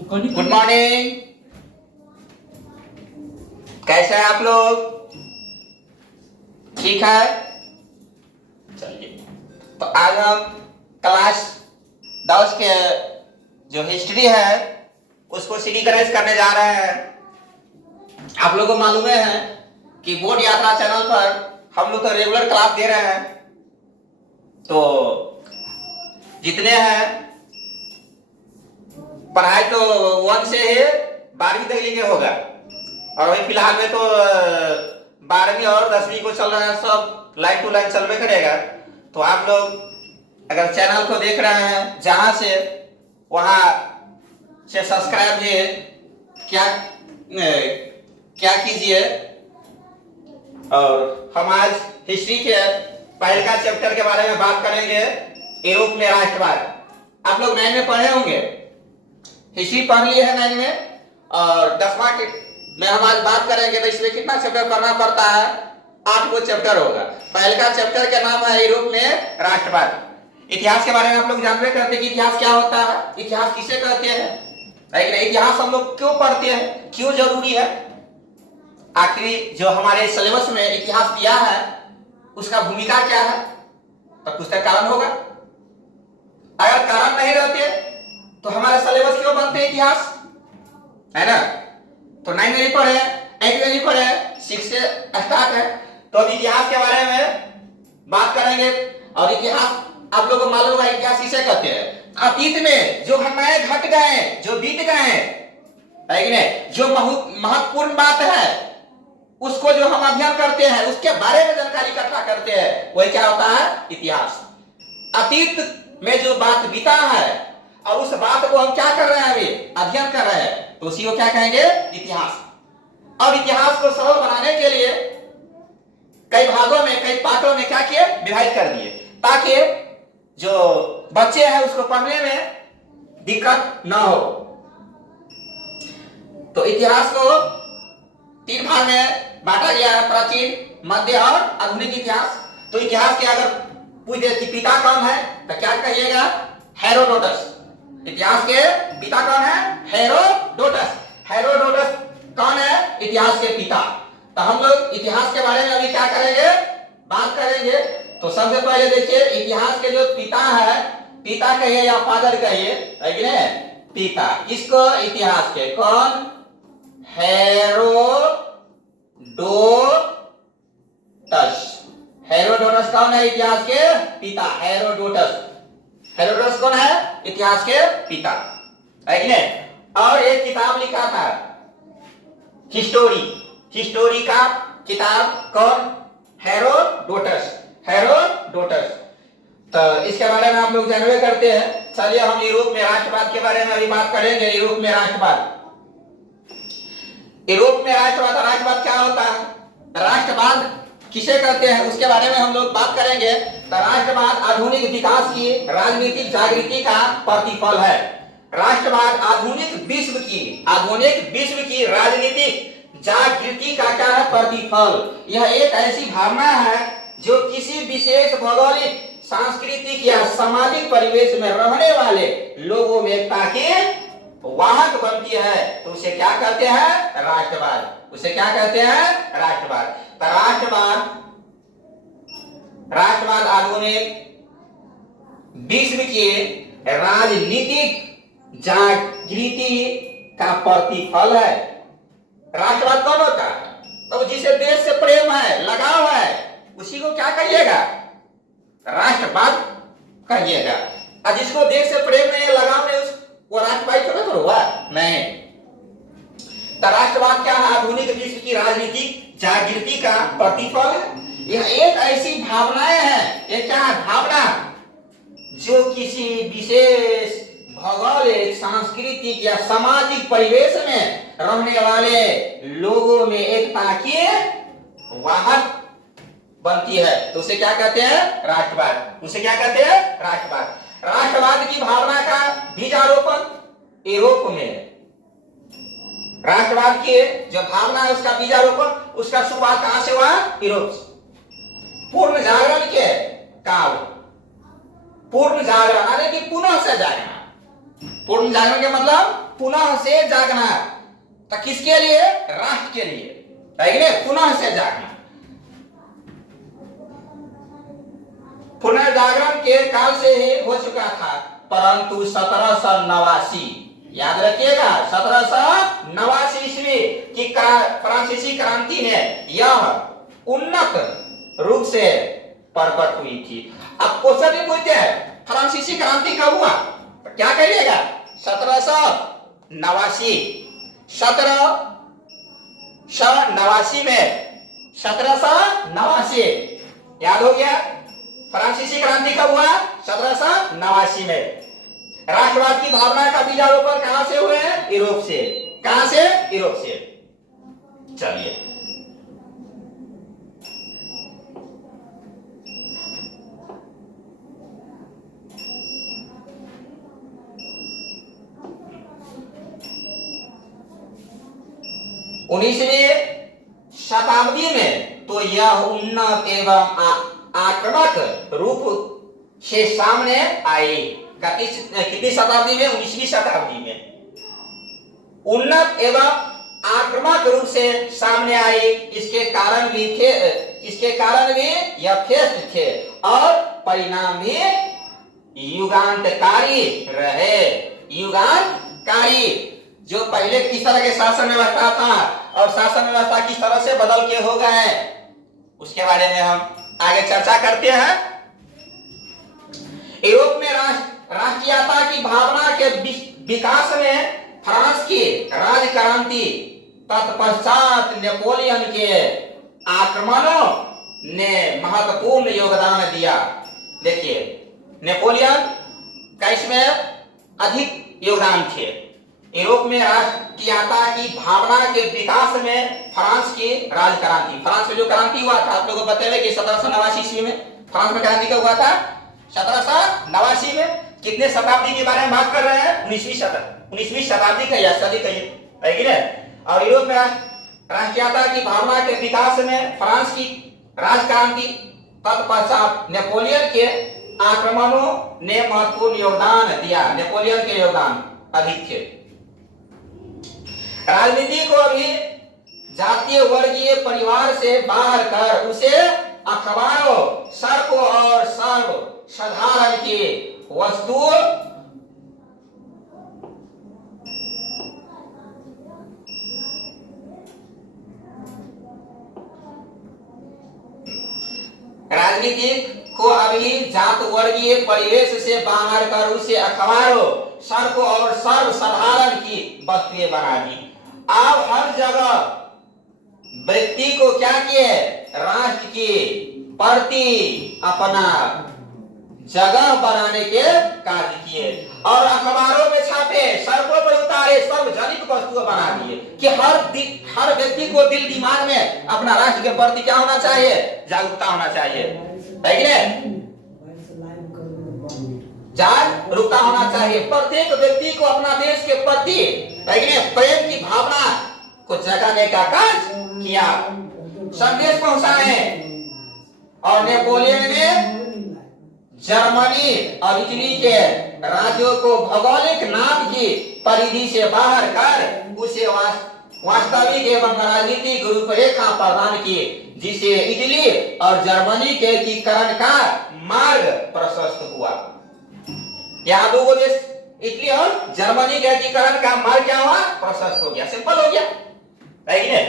Good morning. कैसे हैं आप लोग? ठीक है। चलिए, तो आज हम क्लास 10 के जो हिस्ट्री है उसको सीरीज करने जा रहे हैं। आप लोगों को मालूम है कि बोर्ड यात्रा चैनल पर हम लोग तो रेगुलर क्लास दे रहे हैं, तो जितने हैं पढ़ाई तो 1 से 12वीं तक लिखे होगा, और अभी फिलहाल में तो 12वीं और 10वीं को चल रहा है, सब लाइन टू लाइन चलवे करेगा। तो आप लोग अगर चैनल को देख रहे हैं जहां से, वहां से सब्सक्राइब भी क्या कीजिए। और हम आज हिस्ट्री के पहले का चैप्टर के बारे में बात करेंगे, यूरोप में राष्ट्रवाद। आप लोग 9 में पढ़े होंगे, हिस्ट्री पढ़ लिए है 9 में, और 10वां में हम आज बात करेंगे। तो इसमें कितना चैप्टर पढ़ना पड़ता है? 8 को चैप्टर होगा। पहले का चैप्टर का नाम है यूरोप में राष्ट्रवाद। इतिहास के बारे में आप लोग जानते करते हैं कि इतिहास क्या होता है, इतिहास किसे कहते हैं, लेकिन इतिहास हम लोग क्यों पढ़ते हैं, क्यों जरूरी है, आखिर जो हमारे सिलेबस में इतिहास दिया है उसका भूमिका क्या है, तो कुछ तो कारण होगा। अगर कारण नहीं रहते तो हमारा सिलेबस क्यों बनते इतिहास, है ना? तो 9 में नहीं पढ़े, 8 में नहीं पढ़े, 6 से स्टार्ट है। तो अब इतिहास के बारे में बात करेंगे। और इतिहास आप लोगों को मालूम है इतिहास किसे कहते हैं? अतीत में जो घटनाएं घट गए, जो बीत गए, है कि नहीं, जो महत्वपूर्ण बात है उसको जो हम अध्ययन करते हैं, उसके बारे में जानकारी इकट्ठा करते हैं, वही क्या होता है? इतिहास। अतीत में जो बात बीता है और उस बात को हम क्या कर रहे हैं, अभी अध्ययन कर रहे हैं, तो उसी को क्या कहेंगे? इतिहास। और इतिहास को सरल बनाने के लिए कई भागों में, कई पार्टों में क्या किए? विभाजित कर दिए, ताकि जो बच्चे हैं उसको पढ़ने में दिक्कत ना हो। तो इतिहास को 3 भाग में बांटा गया है, प्राचीन, मध्य और आधुनिक इतिहास। तो इतिहास के अगर पूछे कि पिता कौन है तो क्या कहिएगा? हेरोडोटस। इतिहास के पिता कौन है? हेरोडोटस। हेरोडोटस कौन है? इतिहास के पिता। तो हम लोग इतिहास के बारे में अभी क्या करेंगे? बात करेंगे। तो सबसे पहले देखिए, इतिहास के जो पिता है, पिता कहिए या फादर कहिए, है कि नहीं? पिता किसको? इतिहास के। कौन? हेरोडोटस। हेरोडोटस कौन है? इतिहास के पिता, हेरोडोटस। हेरोडोटस कौन है? इतिहास के पिता, है कि नहीं? और एक किताब लिखा था, हिस्टोरी। हिस्टोरी का किताब कौन? हेरोडोटस। हेरोडोटस। तो इसके बारे में आप लोग जानवे करते हैं। चलिए हम यूरोप में राष्ट्रवाद के बारे में अभी बात करेंगे। यूरोप में राष्ट्रवाद, यूरोप में राष्ट्रवाद। राष्ट्रवाद क्या होता है, राष्ट्रवाद किसे कहते हैं, उसके बारे में हम लोग बात करेंगे। तो राष्ट्रवाद आधुनिक विकास की राजनीतिक जागृति का प्रतिफल है। राष्ट्रवाद आधुनिक विश्व की राजनीतिक जागृति का क्या है? प्रतिफल। यह एक ऐसी भावना है जो किसी विशेष भौगोलिक, सांस्कृतिक या सामाजिक परिवेश में रहने वाले लोगों में एकता के वाहक बनती है। तो उसे क्या कहते हैं? राष्ट्रवाद। उसे क्या कहते हैं? राष्ट्रवाद। तो राष्ट्रवाद आधुनिक विश्व की राजनीतिक जागृति का प्रतिफल है। राष्ट्रवाद कौन होता है? तो जिसे देश से प्रेम है, लगाव है, उसी को क्या कहिएगा? राष्ट्रवाद कहिएगा। और जिसको देश से प्रेम नहीं है, लगाव नहीं, वो राष्ट्रवादी थोड़ा हुआ नहीं। तो राष्ट्रवाद क्या है? आधुनिक विश्व की राजनीतिक जागृति का प्रतिफल है। यह एक ऐसी भावनाएं है, ये क्या है? भावना जो किसी विशेष भौगोलिक, सांस्कृतिक या सामाजिक परिवेश में रहने वाले लोगों में एकता के वाहक बनती है। तो उसे क्या कहते हैं? राष्ट्रवाद। उसे क्या कहते हैं? राष्ट्रवाद। राष्ट्रवाद की भावना का बीजारोपण यूरोप में है। राष्ट्रवाद की जो भावना है उसका बीजारोपण, उसका शुरुआत कहां से हुआ? यूरोप से। पूर्ण जागरण के काल, पूर्ण जागरण यानी कि पुनः से जागना, पूर्ण जागरण के मतलब पुनः से जागना। तो किसके लिए? राष्ट्र के लिए, है कि नहीं? पुनः से जागना। पुनर्जागरण के काल से ही हो चुका था, परंतु 1789, याद रखिएगा, 1789 ईस्वी की फ्रांसीसी क्रांति ने यह उन्नत रूप से प्रकट हुई थी। अब क्वेश्चन भी पूछते हैं फ्रांसीसी क्रांति कब हुआ, तो क्या करिएगा? 1789, 1789 में, 1789 याद हो गया। फ्रांसीसी क्रांति कब हुआ? 1789 में। राष्ट्रवाद की भावना का बीजारोपण कहां से हुए हैं? यूरोप से। कहां से? यूरोप से। चलिए, उन्नीसवीं शताब्दी में तो यह उन्नत एवं आक्रामक रूप से सामने आई। कितनी शताब्दी में? 19वीं शताब्दी में उन्नत एवं आक्रामक रूप से सामने आई। इसके कारण भी यथेष्ट थे और परिणाम भी युगांतकारी रहे। युगांतकारी, जो पहले किस तरह के शासन व्यवस्था था और शासन व्यवस्था किस तरह से बदल के हो गए, उसके बारे में हम आगे चर्चा करते हैं। यूरोप में राष्ट्रीयता की भावना के विकास में फ्रांस की राजक्रांति, तत्पश्चात नेपोलियन के आक्रमणों ने महत्वपूर्ण योगदान दिया। देखिए, नेपोलियन का इसमें अधिक योगदान थे। यूरोप में राष्ट्रीयता की भावना के विकास में फ्रांस की राजक्रांति, फ्रांस में जो क्रांति हुआ था, आप लोगों को बताया कि 1789 ईस्वी में फ्रांस में क्रांति कब हुआ था? 1789 में। कितने शताब्दी के बारे में बात कर रहे हैं? 19वीं शताब्दी का या सदी का, है कि नहीं? और यूरोप में राष्ट्रीयता की भावना के विकास में फ्रांस की राजक्रांति, तत्पश्चात नेपोलियन के आक्रमणों ने महत्वपूर्ण योगदान दिया। नेपोलियन के योगदान अधिक थे। राजनीति को भी जातीय वर्गीय परिवार से बाहर कर उसे अखबारों, सड़कों और सर्व साधारण की वस्तु राजनीति को अभी जात वर्गीय परिवेश से बाहर कर उसे अखबारों, सड़कों और सर्व साधारण की वस्तुएं बना दी। अब हर जगह व्यक्ति को क्या किए? राष्ट्र की प्रति अपना जगह बनाने के कार्य किए और अखबारों में छापे, सड़कों पर उतारे, सार्वजनिक वस्तु बना दिए कि हर व्यक्ति को दिल दिमाग में अपना राष्ट्र के प्रति क्या होना चाहिए? जागरूकता होना चाहिए, है कि नहीं? जागरूकता होना चाहिए। प्रत्येक व्यक्ति को अपना देश के प्रति, है कि नहीं, प्रेम की भावना को जगाने का कार्य किया, संदेश पहुंचाए। और नेपोलियन ने जर्मनी और इटली के राज्यों को भौगोलिक नाम की परिधि से बाहर कर उसे वास्तविक एवं राजनीतिक रूपरेखा प्रदान की, जिसे इटली और जर्मनी के एकीकरण का मार्ग प्रशस्त हुआ। यहाँ दो देश, इटली और जर्मनी के एकीकरण का मार्ग क्या हुआ? प्रशस्त हो गया, सिंपल हो गया, है कि नहीं?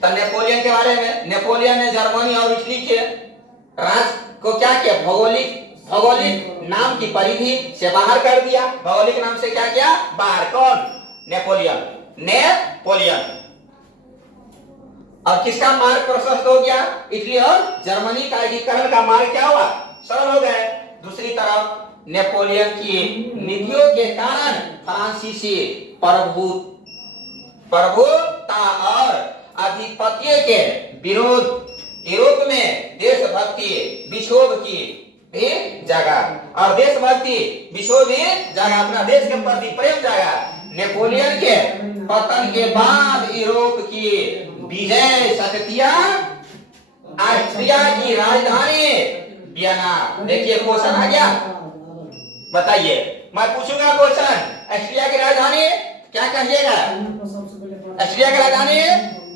तो नेपोलियन के बारे में, नेपोलियन ने जर्मनी और इटली के राज्य को क्या किया? भौगोलिक नाम की परिधि से बाहर कर दिया। भौगोलिक नाम से क्या किया? बाहर। कौन? नेपोलियन। और किसका मार्ग प्रशस्त हो गया? इटली और जर्मनी का एकीकरण का मार्ग क्या हुआ? सरल हो गए। दूसरी तरफ नेपोलियन की नीतियों के कारण फ्रांसीसी प्रभुता और आधिपत्य के विरोध यूरोप में देशभक्ति विक्षोभ की भी जगह और देशभक्ति विक्षोभ भी जगह, अपना देश के प्रति प्रेम जगह। नेपोलियन के पतन के बाद यूरोप की विजय शक्तियां ऑस्ट्रिया की राजधानी वियना। देखिए क्वेश्चन आ गया, बताइए मैं पूछूंगा क्वेश्चन, ऑस्ट्रिया की राजधानी क्या कहिएगा? ऑस्ट्रिया की राजधानी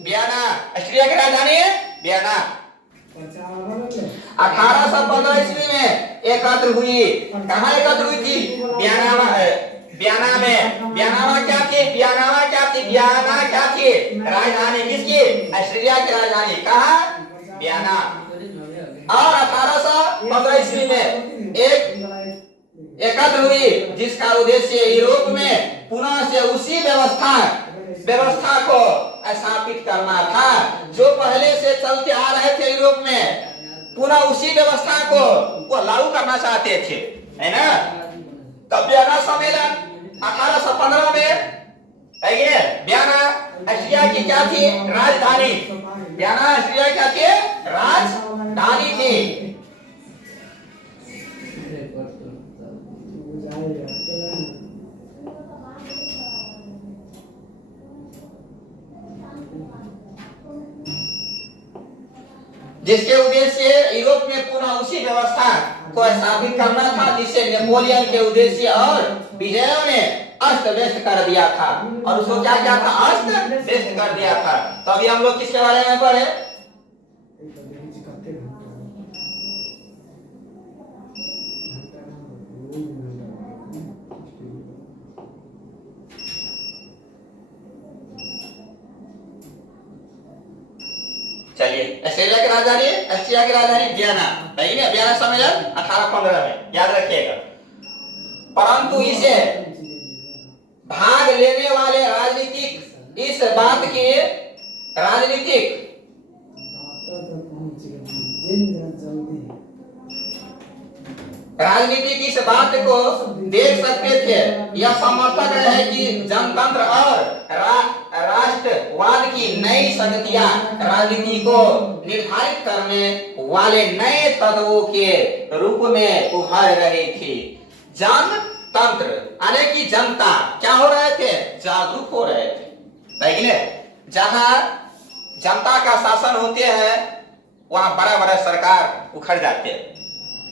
वियना। ऑस्ट्रिया की राजधानी वियना। 1815 ईस्वी में एकत्र हुई। कहाँ एकत्र हुई थी? वियना में। वियना क्या थी? वियना क्या थी? वियना क्या थी? राजधानी किसकी? ऑस्ट्रिया की राजधानी। कहाँ? वियना। और 1815 ईस्वी में एक एकत्र हुई, जिसका उद्देश्य यूरोप में पुनः से उसी व्यवस्था को स्थापित करना था जो पहले से चलते आ रहे थे यूरोप में। पुनः उसी व्यवस्था को वो लागू करना चाहते थे, है ना? तब वियना सम्मेलन 1815 में वियना ऑस्ट्रिया की क्या थी? राजधानी। वियना ऑस्ट्रिया क्या थी? राजधानी थी। जिसके उद्देश्य यूरोप में पुनः उसी व्यवस्था को स्थापित करना था जिसे नेपोलियन के उद्देश्य और विजयों ने अस्त व्यस्त कर दिया था। और उसको क्या क्या था? अस्त व्यस्त कर दिया था। तो अभी हम लोग किसके बारे में पढ़े? चलिए, ऑस्ट्रेलिया की राजधानी, ऑस्ट्रिया की राजधानी वियना, है ना? वियना सम्मेलन 1815 में, याद रखिएगा। परंतु इसे भाग लेने वाले राजनीतिक इस बात की राजनीतिक इस बात को देख सकते थे। यह समर्थक है कि जनतंत्र और राष्ट्रवाद की नई शक्तियां राजनीति को निर्धारित करने वाले नए तत्वों के रूप में उभर रही थी। जनतंत्र यानी कि जनता क्या हो रहे थे? जागरूक हो रहे थे। जहां जनता का शासन होते हैं वहां बड़ा बड़ा सरकार उखड़ जाते हैं।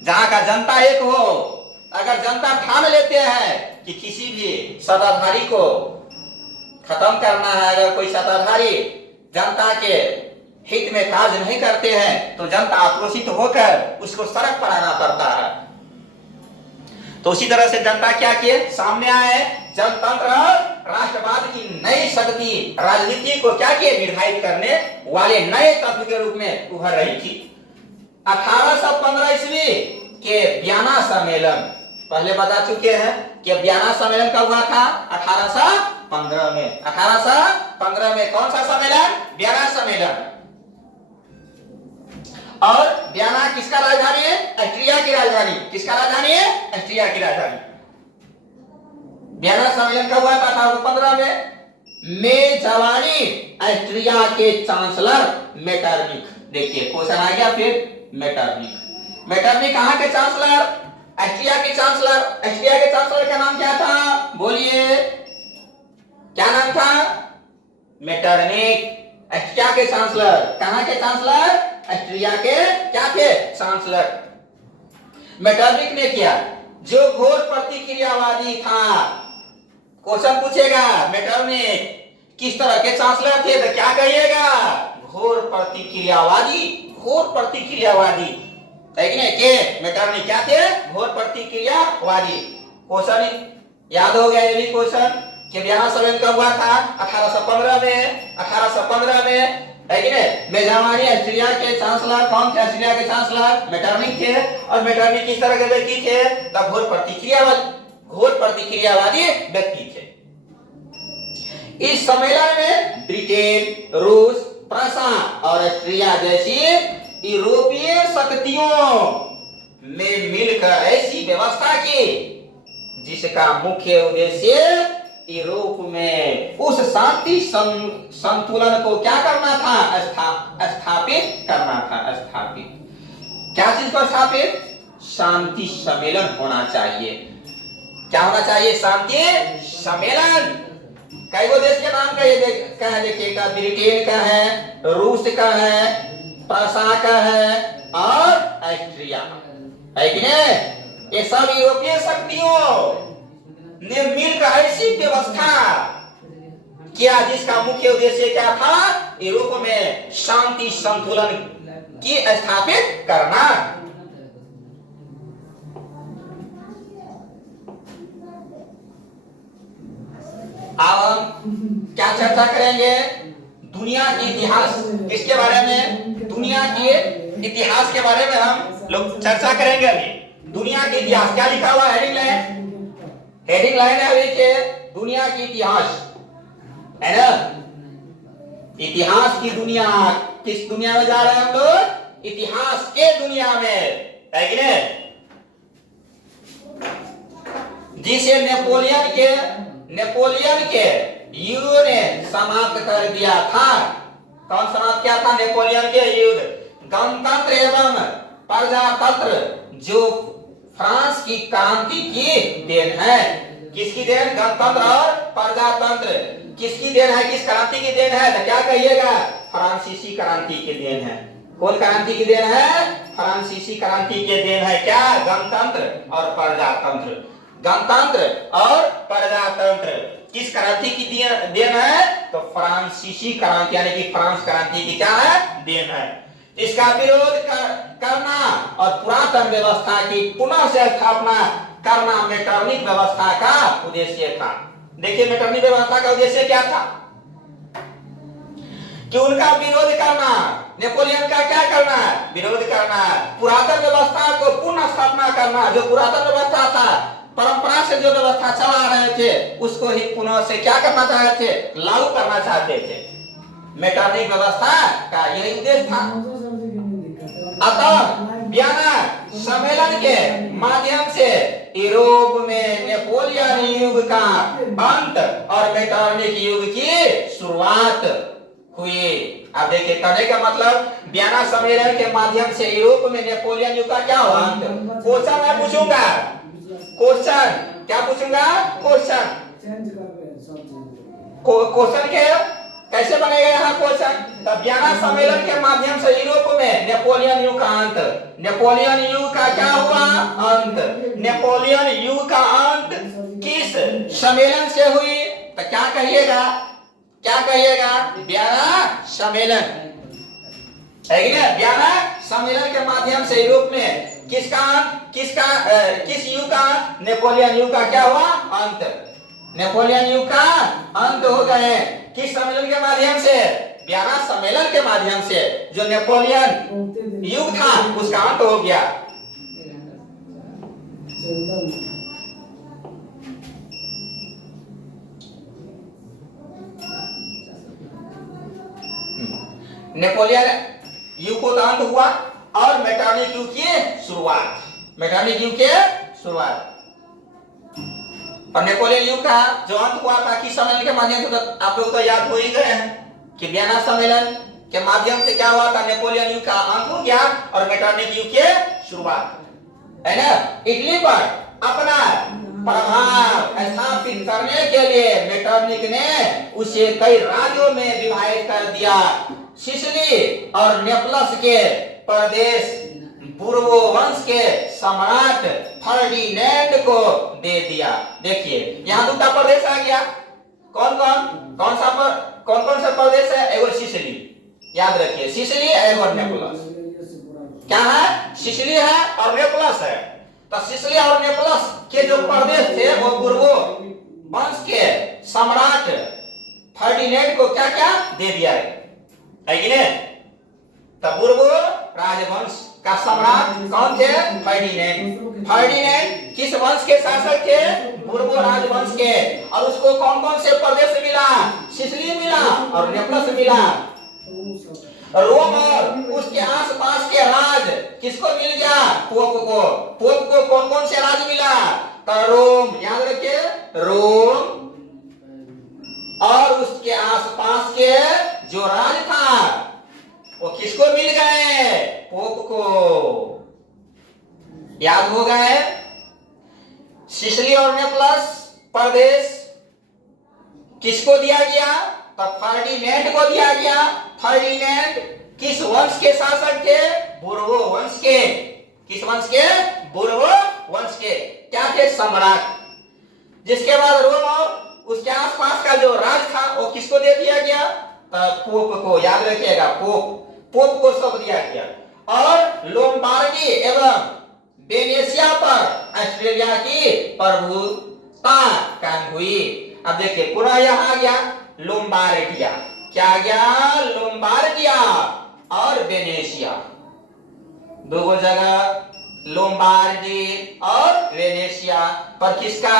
जहां का जनता एक हो, अगर जनता ठान लेते हैं कि किसी भी सत्ताधारी को खत्म करना है, अगर कोई सत्ताधारी जनता के हित में कार्य नहीं करते हैं तो जनता आक्रोशित होकर उसको सड़क पर आना पड़ता है। तो उसी तरह से जनता क्या किए? सामने आए। जनतंत्र और राष्ट्रवाद की नई शक्ति राजनीति को क्या किए? निर्धारित करने वाले नए तत्व के रूप में उभर रही थी। 1815 ईस्वी के वियना सम्मेलन, पहले बता चुके हैं कि वियना सम्मेलन कब हुआ था? 1815 में। 1815 में कौन सा सम्मेलन? वियना सम्मेलन। और वियना किसका राजधानी है? ऑस्ट्रिया की राजधानी। किसका राजधानी है? ऑस्ट्रिया की राजधानी। वियना सम्मेलन कब हुआ था? 1815 में। मेजबानी ऑस्ट्रिया के चांसलर मेटरनिक। देखिए क्वेश्चन आ गया फिर। मेटरनिक कहाँ के चांसलर? ऑस्ट्रिया के चांसलर। ऑस्ट्रिया के चांसलर का नाम क्या था? बोलिए, क्या नाम था? मेटरनिक। ऑस्ट्रिया के चांसलर। कहाँ के चांसलर? ऑस्ट्रिया के क्या थे? चांसलर। मेटरनिक ने किया जो घोर प्रतिक्रियावादी था। क्वेश्चन पूछेगा मेटरनिक किस तरह के चांसलर थे तो क्या कहिएगा? घोर प्रतिक्रियावादी। घोर प्रतिक्रियावादी, है कि नहीं? के मेटरनिक क्या थे? घोर प्रतिक्रियावादी। क्वेश्चन याद हो गया ये भी क्वेश्चन कि वियना सम्मेलन कब हुआ था? 1815 में। 1815 में, है कि नहीं? मेजबानी ऑस्ट्रिया के चांसलर कौन थे? ऑस्ट्रिया के चांसलर मेटरनिक थे। और मेटरनिक किस तरह के व्यक्ति थे? तो घोर प्रतिक्रियावादी व्यक्ति थे। इस सम्मेलन में ब्रिटेन, रूस, फ्रांस और ऑस्ट्रिया जैसी यूरोपीय शक्तियों ने मिलकर ऐसी व्यवस्था की जिसका मुख्य उद्देश्य यूरोप में उस शांति संतुलन को क्या करना था? स्थापित करना था। क्या चीज को स्थापित? शांति सम्मेलन होना चाहिए। क्या होना चाहिए? शांति सम्मेलन। कई वो देश के नाम का है देखिएगा। ब्रिटेन का है, रूस का है, फ्रांस का है और ऑस्ट्रिया, है कि नहीं? ये सब यूरोपीय शक्तियों ने मिलकर ऐसी व्यवस्था किया जिसका मुख्य उद्देश्य क्या था? यूरोप में शांति संतुलन की स्थापित करना। अब हम क्या चर्चा करेंगे? दुनिया के इतिहास। किसके बारे में? दुनिया के इतिहास के बारे में हम लोग चर्चा करेंगे। अभी दुनिया के इतिहास क्या लिखा हुआ? हेडिंग लाइन, हेडिंग लाइन है अभी के दुनिया के इतिहास, है ना? इतिहास की दुनिया। किस दुनिया में जा रहे हैं हम लोग? इतिहास के दुनिया में, है कि नहीं? जिसे नेपोलियन के युद्ध ने समाप्त कर दिया था। कौन समाप्त किया था? नेपोलियन के युद्ध। गणतंत्र एवं प्रजातंत्र जो फ्रांस की क्रांति की देन है। किसकी देन? गणतंत्र और प्रजातंत्र किसकी देन है? किस क्रांति की देन है? तो क्या कहिएगा? फ्रांसीसी क्रांति की देन है। कौन क्रांति की देन है? फ्रांसीसी क्रांति के देन है। क्या? गणतंत्र और प्रजातंत्र। गणतंत्र और प्रजातंत्र किस क्रांति की देन है? तो फ्रांसीसी क्रांति यानी कि फ्रांस क्रांति की क्या है? देन है। इसका विरोध करना और पुरातन व्यवस्था की पुनः से स्थापना करना मेटरनिक व्यवस्था का उद्देश्य था। देखिए मेटरनिक व्यवस्था का उद्देश्य क्या था? कि उनका विरोध करना। नेपोलियन का क्या करना है? विरोध करना है। पुरातन व्यवस्था को पुनः स्थापना करना। जो पुरातन व्यवस्था था, परंपरा से जो व्यवस्था चला रहे थे, उसको ही पुनः से क्या करना चाहते थे? लागू करना चाहते थे। मेटरनिक व्यवस्था का यही उद्देश्य था। अतः वियना सम्मेलन के माध्यम से यूरोप में नेपोलियन युग का अंत और मेटरनिक युग की शुरुआत हुई। अब देखिए कहने का मतलब वियना सम्मेलन के माध्यम से यूरोप में नेपोलियन युग का क्या हुआ? अंत। क्वेश्चन मैं पूछूंगा। क्वेश्चन क्या पूछूंगा? क्वेश्चन के कैसे बनेगा यहाँ क्वेश्चन? तब वियना सम्मेलन के माध्यम से यूरोप में नेपोलियन युग का अंत। नेपोलियन युग का क्या हुआ? अंत। नेपोलियन युग का अंत किस सम्मेलन से हुई? तो क्या कहिएगा? क्या कहिएगा? वियना सम्मेलन, है कि नहीं? वियना सम्मेलन के माध्यम से यूरोप में किस युग का? नेपोलियन युग का क्या हुआ? अंत। नेपोलियन युग का अंत हो गए। किस सम्मेलन के माध्यम से? वियना सम्मेलन के माध्यम से। जो नेपोलियन युग था उसका अंत हो गया। नेपोलियन युग को अंत हुआ और मेटरनिक युग की शुरुआत। मेटरनिक युग के शुरुआत और नेपोलियन युग का जो अंत हुआ था किस सम्मेलन के माध्यम से? तो आप लोग तो याद हो ही गए हैं कि वियना सम्मेलन के माध्यम से क्या हुआ था? नेपोलियन युग का अंत हो गया और मेटरनिक युग के शुरुआत, है ना? इटली पर अपना प्रभाव स्थापित करने के लिए मेटरनिक ने उसे कई राज्यों में विभाजित कर दिया। सिसिली और नेपल्स के प्रदेश पूर्वो वंश के सम्राट फर्डिनेंड को दे दिया। देखिए यहाँ दूसरा प्रदेश आ गया। कौन कौन सा प्रदेश है? एगो सिसिली, याद रखिए, सिसिली एगो नेपल्स। क्या है? सिसिली है और नेपल्स है। तो सिसिली और नेपल्स के जो प्रदेश थे वो पूर्वो वंश के सम्राट फर्डिनेंड को क्या क्या दे दिया है कि नहीं? तब पूर्वो राजवंश का सम्राट कौन थे? फर्डिनेंड। फर्डिनेंड किस वंश के शासक थे? पूर्वो राजवंश के। और उसको कौन कौन से प्रदेश मिला? सिसिली मिला और नेपल्स मिला। रोम और उसके आसपास के राज किसको मिल गया? पोप को। पोप को कौन कौन से राज मिला? तो रोम, याद रखिए, रोम और उसके आसपास के जो राज था वो किसको मिल गए? पोप को। याद हो गए? सिसिली और नेपल्स प्रदेश किसको दिया गया? तो फर्डिनेंड को दिया गया। फर्डिनेंड किस वंश के शासक थे? बुर्बो वंश के। किस वंश के? बुर्बो वंश के। क्या थे? सम्राट। जिसके बाद रोम और उसके आसपास का जो राज था वो किसको दे दिया गया? पोप को। याद रखिएगा, पोप को सौंप दिया गया। और लोम्बार्डी एवं वेनेशिया पर ऑस्ट्रेलिया की प्रभुता कायम हुई। अब देखिए पुनः यहां आ गया लोम्बार्डिया। क्या आ गया? लोम्बार्डिया और वेनेशिया, दो जगह लोम्बार्डी और वेनेशिया पर किसका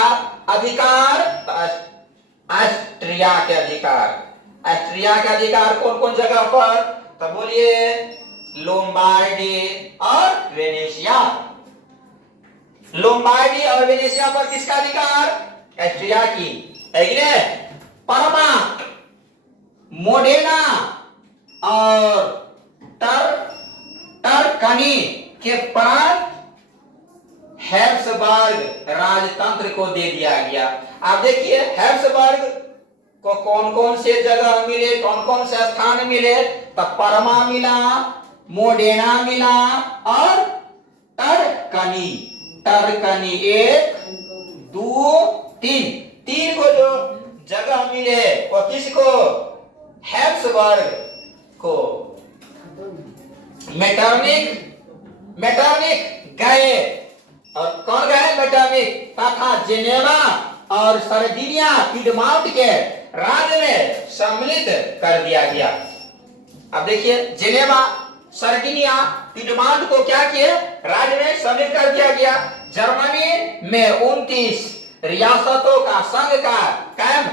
अधिकार? ऑस्ट्रिया के अधिकार। ऑस्ट्रिया के अधिकार कौन कौन जगह पर? तो बोलिए लोम्बार्डी और वेनेशिया। लोम्बार्डी और वेनेशिया पर किसका अधिकार? ऑस्ट्रिया की, है कि नहीं? परमा, मोडेना और टर्कनी के प्रांत हैब्सबर्ग राजतंत्र को दे दिया गया। आप देखिए हैब्सबर्ग को कौन कौन से जगह मिले, कौन कौन से स्थान मिले? तो परमा मिला, मोडेना मिला और टर्कनी। टर्कनी 1 2 3, तीन को जो जगह मिले वो किसको? हैब्सबर्ग को। मेटरनिक गए, और कौन गए? मेटरनिक तथा जेनेवा और सर्दिनिया पिडमाउंट के राज्य में सम्मिलित कर दिया गया। अब देखिए जेनेवा, सर्दिनिया, पिडमाउंट को क्या किया? राज्य में सम्मिलित कर दिया गया। जर्मनी में 29 रियासतों का संघ का कायम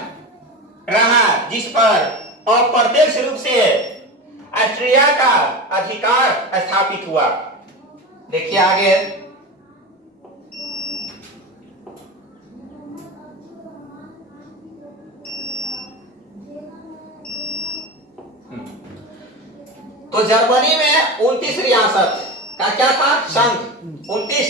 रहा, जिस पर अप्रत्यक्ष रूप से ऑस्ट्रिया का अधिकार स्थापित हुआ। देखिए आगे, तो जर्मनी में 29 रियासत का क्या था? संघ। 39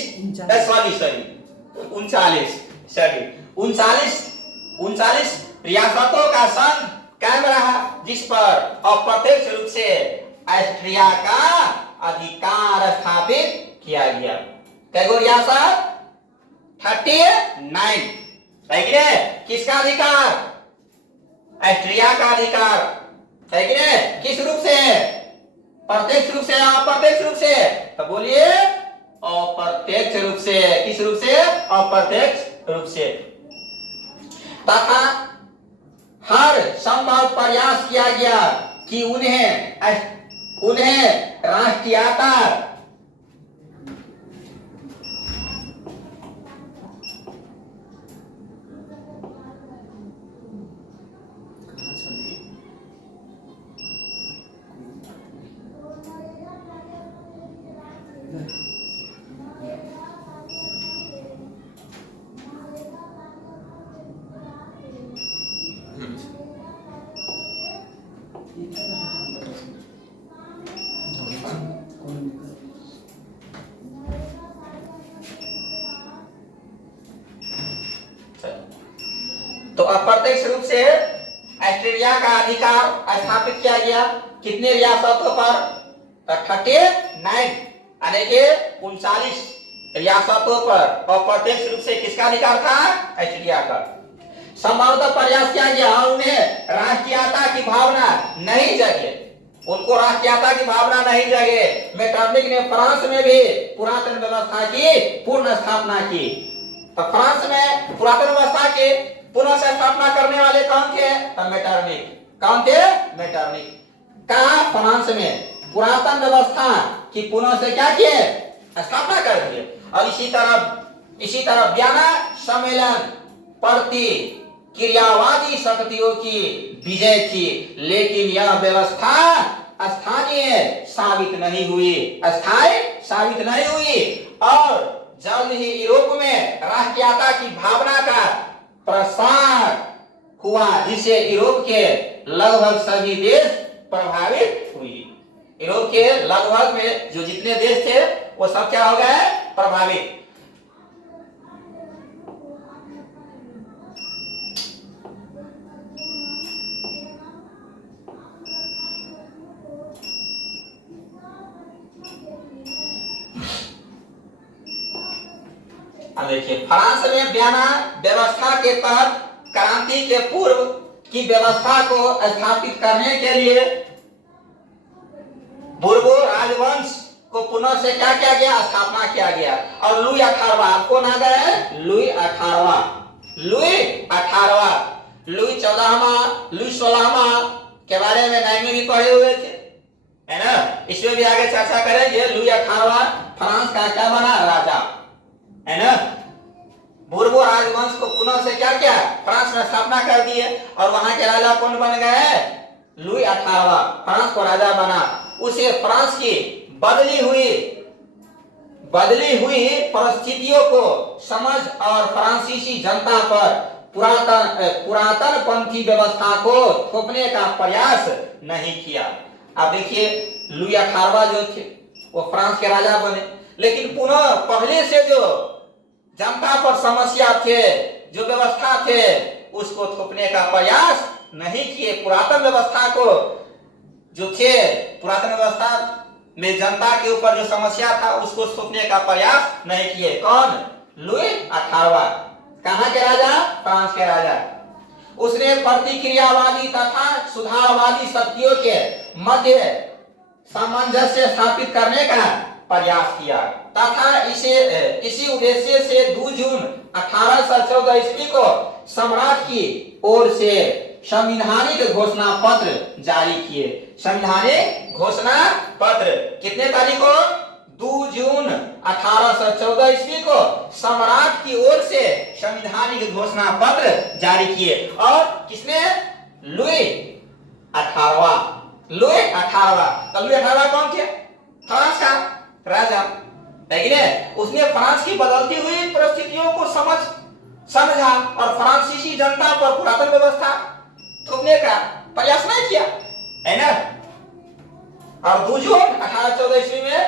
रियासतों का संघ कायम रहा, जिस पर अप्रत्यक्ष रूप से ऑस्ट्रिया का अधिकार स्थापित किया गया। कैगो रियासत? 39, है कि नहीं? किसका अधिकार? ऑस्ट्रिया का अधिकार, है कि नहीं? किस रूप से? प्रत्यक्ष रूप से या अप्रत्यक्ष रूप से? तो बोलिए अप्रत्यक्ष रूप से। किस रूप से? अप्रत्यक्ष रूप से। तथा हर संभव प्रयास किया गया कि उन्हें राष्ट्रीयता तो अप्रत्यक्ष रूप से ऑस्ट्रेलिया का अधिकार स्थापित किया गया। कितने रियासतों पर? 39, यानी कि 39 रियासतों पर अप्रत्यक्ष रूप से किसका अधिकार था? ऑस्ट्रेलिया का। संभवतः प्रयास किया गया और उन्हें राष्ट्रीयता की भावना नहीं जगे। उनको राष्ट्रीयता की भावना नहीं जगे। मेटरनिक ने फ्रांस में भी पुरातन व्यवस्था की पूर्ण स्थापना की। तो फ्रांस में पुरातन व्यवस्था के पुनः से स्थापना करने वाले कौन थे? मेटरनिक। कौन थे? मेटरनिक। कहा? फ्रांस में पुरातन व्यवस्था की पुनः से क्या किए? स्थापना कर दिए। और इसी तरह वियना सम्मेलन प्रति क्रियावादी शक्तियों की विजय थी, लेकिन यह व्यवस्था स्थानीय साबित नहीं हुई, अस्थायी साबित नहीं हुई। और जल्द ही यूरोप में राष्ट्रीयता की भावना का प्रसार हुआ, जिससे यूरोप के लगभग सभी देश प्रभावित हुई। यूरोप के लगभग में जो जितने देश थे वो सब क्या हो गए? प्रभावित। देखिए, फ्रांस में ब्याना व्यवस्था के तहत क्रांति के पूर्व की व्यवस्था को स्थापित करने के लिए बुर्बो राजवंश को पुनः से क्या किया गया, स्थापना किया गया। और लुई 18वां कौन आ गया है, लुई 18वां, लुई 18वां, लुई 14वां, लुई 16वां के बारे में 9 में भी पढ़े हुए थे, है ना। इसमें भी आगे चर्चा करेंगे। लुई 18वां फ्रांस का क्या बना, राजा, है ना। बुर्बो राजवंश को पुनः से क्या किया, फ्रांस में स्थापना कर दी है। और वहां के राजा कौन बन गए, लुई 18वां फ्रांस को राजा बना। उसे फ्रांस की बदली हुई परिस्थितियों को समझ और फ्रांसीसी जनता पर पुरातन पंथी व्यवस्था को थोपने का प्रयास नहीं किया। अब देखिए, लुई 18वां जो थे वो फ्रांस के राजा बने, लेकिन पुनः पहले से जो जनता पर समस्या थे, जो व्यवस्था थे, उसको थोपने का प्रयास नहीं किए। पुरातन व्यवस्था को जो थे, पुरातन व्यवस्था में जनता के ऊपर जो समस्या था उसको थोपने का प्रयास नहीं किए। कौन, लुई 18वां, कहां के राजा, फ्रांस के राजा। उसने प्रतिक्रियावादी तथा सुधारवादी शक्तियों के मध्य सामंजस्य स्थापित करने का प्रयास किया तथा इसी उद्देश्य से 2 जून 1814 ईस्वी को सम्राट की ओर से संवैधानिक घोषणा पत्र जारी किए। संवैधानिक घोषणा पत्र कितने तारीख को, 2 जून 1814 ईस्वी को सम्राट की ओर से संवैधानिक घोषणा पत्र जारी किए। और किसने, लुई 18वां, लुई 18वां। तो लुई 18वां कौन थे, फ्रांस का राजा, लेकिन उसने फ्रांस की बदलती हुई परिस्थितियों को समझा और फ्रांसीसी जनता पर पुरातन व्यवस्था थोपने का प्रयास नहीं किया, है ना। और 2 जून 1814 ईस्वी में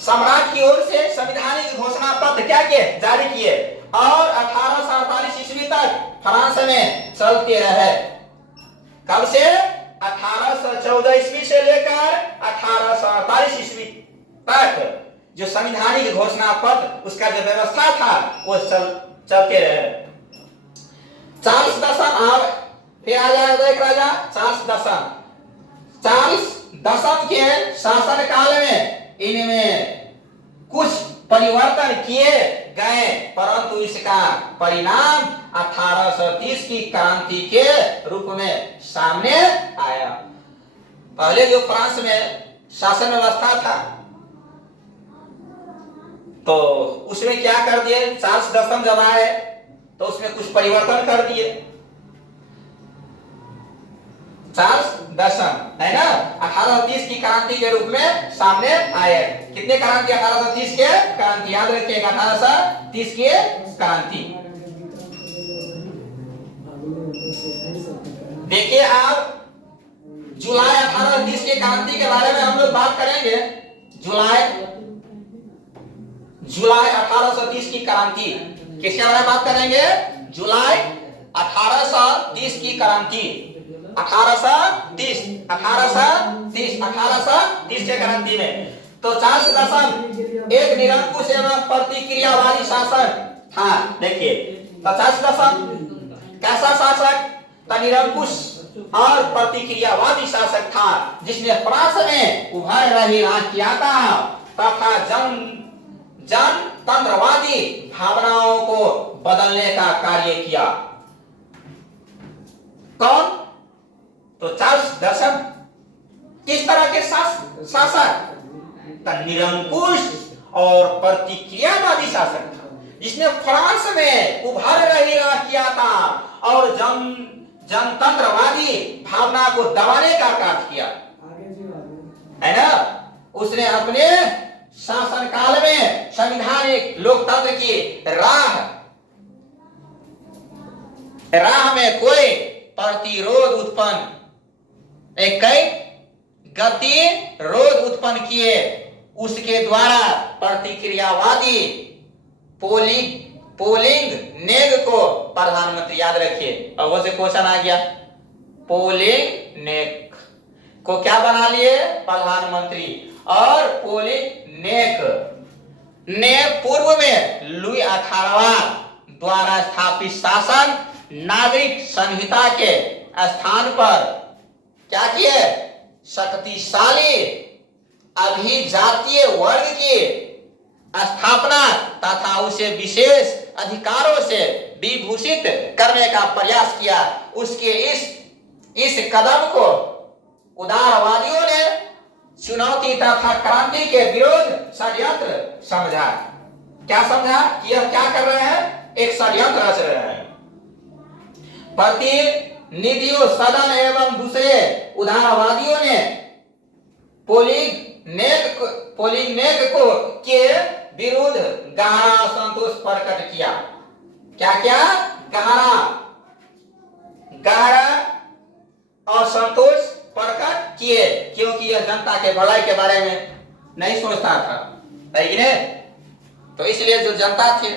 सम्राट की ओर से संवैधानिक घोषणा पत्र क्या किए, जारी किए। और 1848 ईस्वी तक फ्रांस में चलते रहे। कब से, 1814 ईस्वी से लेकर 1848 ईस्वी तक जो संवैधानिक घोषणा पत्र, उसका जो व्यवस्था था वो चलते रहे। चार्ल्स दशम, फिर आ जाएगा एक राजा चार्ल्स दशम। चार्ल्स दशम के शासन काल में इनमें कुछ परिवर्तन किए गए, परंतु इसका परिणाम 1830 की क्रांति के रूप में सामने आया। पहले जो फ्रांस में शासन व्यवस्था था तो उसमें क्या कर दिए, चार्ल्स दशम जब आए तो उसमें कुछ परिवर्तन कर दिए। चार्ल्स दशम, है ना, 1830 की क्रांति के रूप में सामने आए। कितने क्रांति, 1830 के क्रांति, याद रखिएगा, 1830 के क्रांति। देखिए आप, जुलाई 1830 की क्रांति के बारे में हम लोग बात करेंगे। जुलाई 1830 की क्रांति किसके बारे में बात करेंगे, जुलाई 1830 की क्रांति, 1830 के क्रांति में। तो चार्ल्स दशम एक निरंकुश एवं प्रतिक्रियावादी शासक था। देखिए, तो चार्ल्स दशम कैसा शासक था, निरंकुश और प्रतिक्रियावादी शासक था, जिसने फ्रांस में उभर रही राष्ट्रीयता तथा जनतंत्रवादी भावनाओं को बदलने का कार्य किया। कौन, तो चार्ल्स दशम किस तरह के शासक, निरंकुश और प्रतिक्रियावादी शासक था, जिसने फ्रांस में उभर रही राष्ट्रीयता और जनतंत्रवादी भावना को दबाने का कार्य किया, है ना। उसने अपने शासनकाल में संवैधानिक लोकतंत्र की राह में कोई प्रतिरोध उत्पन्न, कई गतिरोध उत्पन्न किए। उसके द्वारा प्रतिक्रियावादी पोलिंग नेग को प्रधानमंत्री, याद रखिए, और वो से क्वेश्चन आ गया, पोलिंग नेग को क्या बना लिए, प्रधानमंत्री। और पोलिंग नेक ने पूर्व में लुई 18वां द्वारा स्थापित शासन नागरिक संहिता के स्थान पर क्या किए, शक्तिशाली अभिजातीय वर्ग की स्थापना तथा उसे विशेष अधिकारों से विभूषित करने का प्रयास किया। उसके इस कदम को उदारवादियों ने चुनौती तथा क्रांति के विरोध षड्यंत्र समझा। क्या समझा कि यह क्या कर रहे हैं, एक षड्यंत्र रच रहे हैं। प्रतिनिधियों सदन एवं दूसरे उदारवादियों ने पोलिनेक को के विरुद्ध गहरा असंतोष प्रकट किया। क्या क्या, गहरा असंतोष प्रकट किए, क्योंकि यह जनता के भलाई के बारे में नहीं सोचता था, है कि नहीं? तो इसलिए जो जनता थे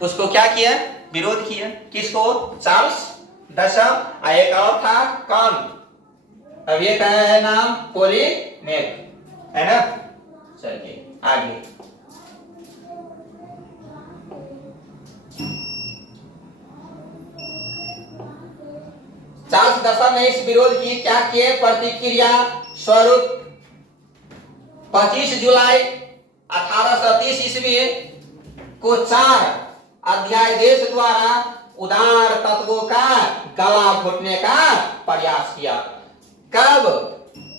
उसको क्या किया, विरोध किया। किसको, चार्ल्स दशम, एक और था कौन, अब ये कहा है नाम पोलिनेक, है ना। चलिए आगे। चार्ल्स दशम ने इस विरोध की क्या किए, प्रतिक्रिया स्वरूप 25 जुलाई 1830 ईस्वी को 4 अध्यादेश द्वारा उदार तत्वों का गला घोटने का प्रयास किया। कब,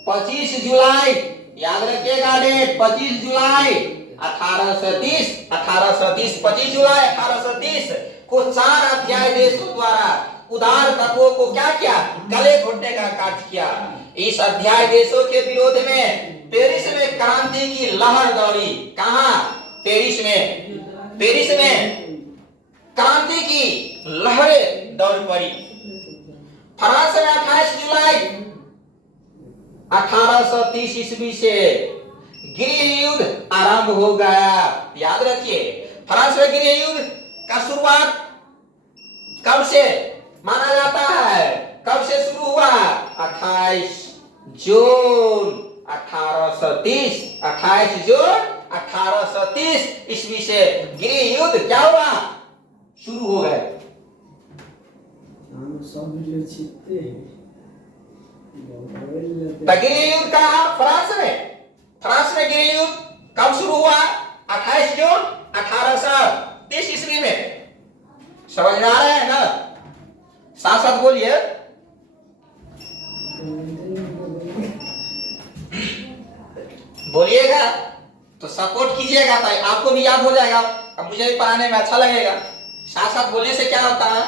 25 जुलाई, याद रखिएगा डेट, 25 जुलाई 1830, 25 जुलाई 1830 को 4 अध्यादेशों द्वारा उदार तत्वों को क्या किया, गले घोटने का कार्य किया। इस अध्यादेशों के विरोध में पेरिस में क्रांति की लहर दौड़ी। कहां, पेरिस में क्रांति की लहरें दौड़ पड़ी। फ्रांस में 28 जुलाई 1830 ईस्वी से गृह युद्ध आरंभ हो गया। याद रखिए, फ्रांस में गृह युद्ध का शुरुआत कब से माना जाता है, कब से शुरू हुआ, 28 जून 1830, 28 जून 1830 ईस्वी से गृह युद्ध क्या हुआ, शुरू हो गए। गृह युद्ध का फ्रांस में गृह युद्ध कब शुरू हुआ, 28 जून 1830 ईस्वी में। समझ में आ रहा है ना, साथ साथ बोलिए। बोलिएगा तो सपोर्ट कीजिएगा, तो आपको भी याद हो जाएगा, अब मुझे भी पढ़ाने में अच्छा लगेगा। साथ साथ बोलने से क्या होता है,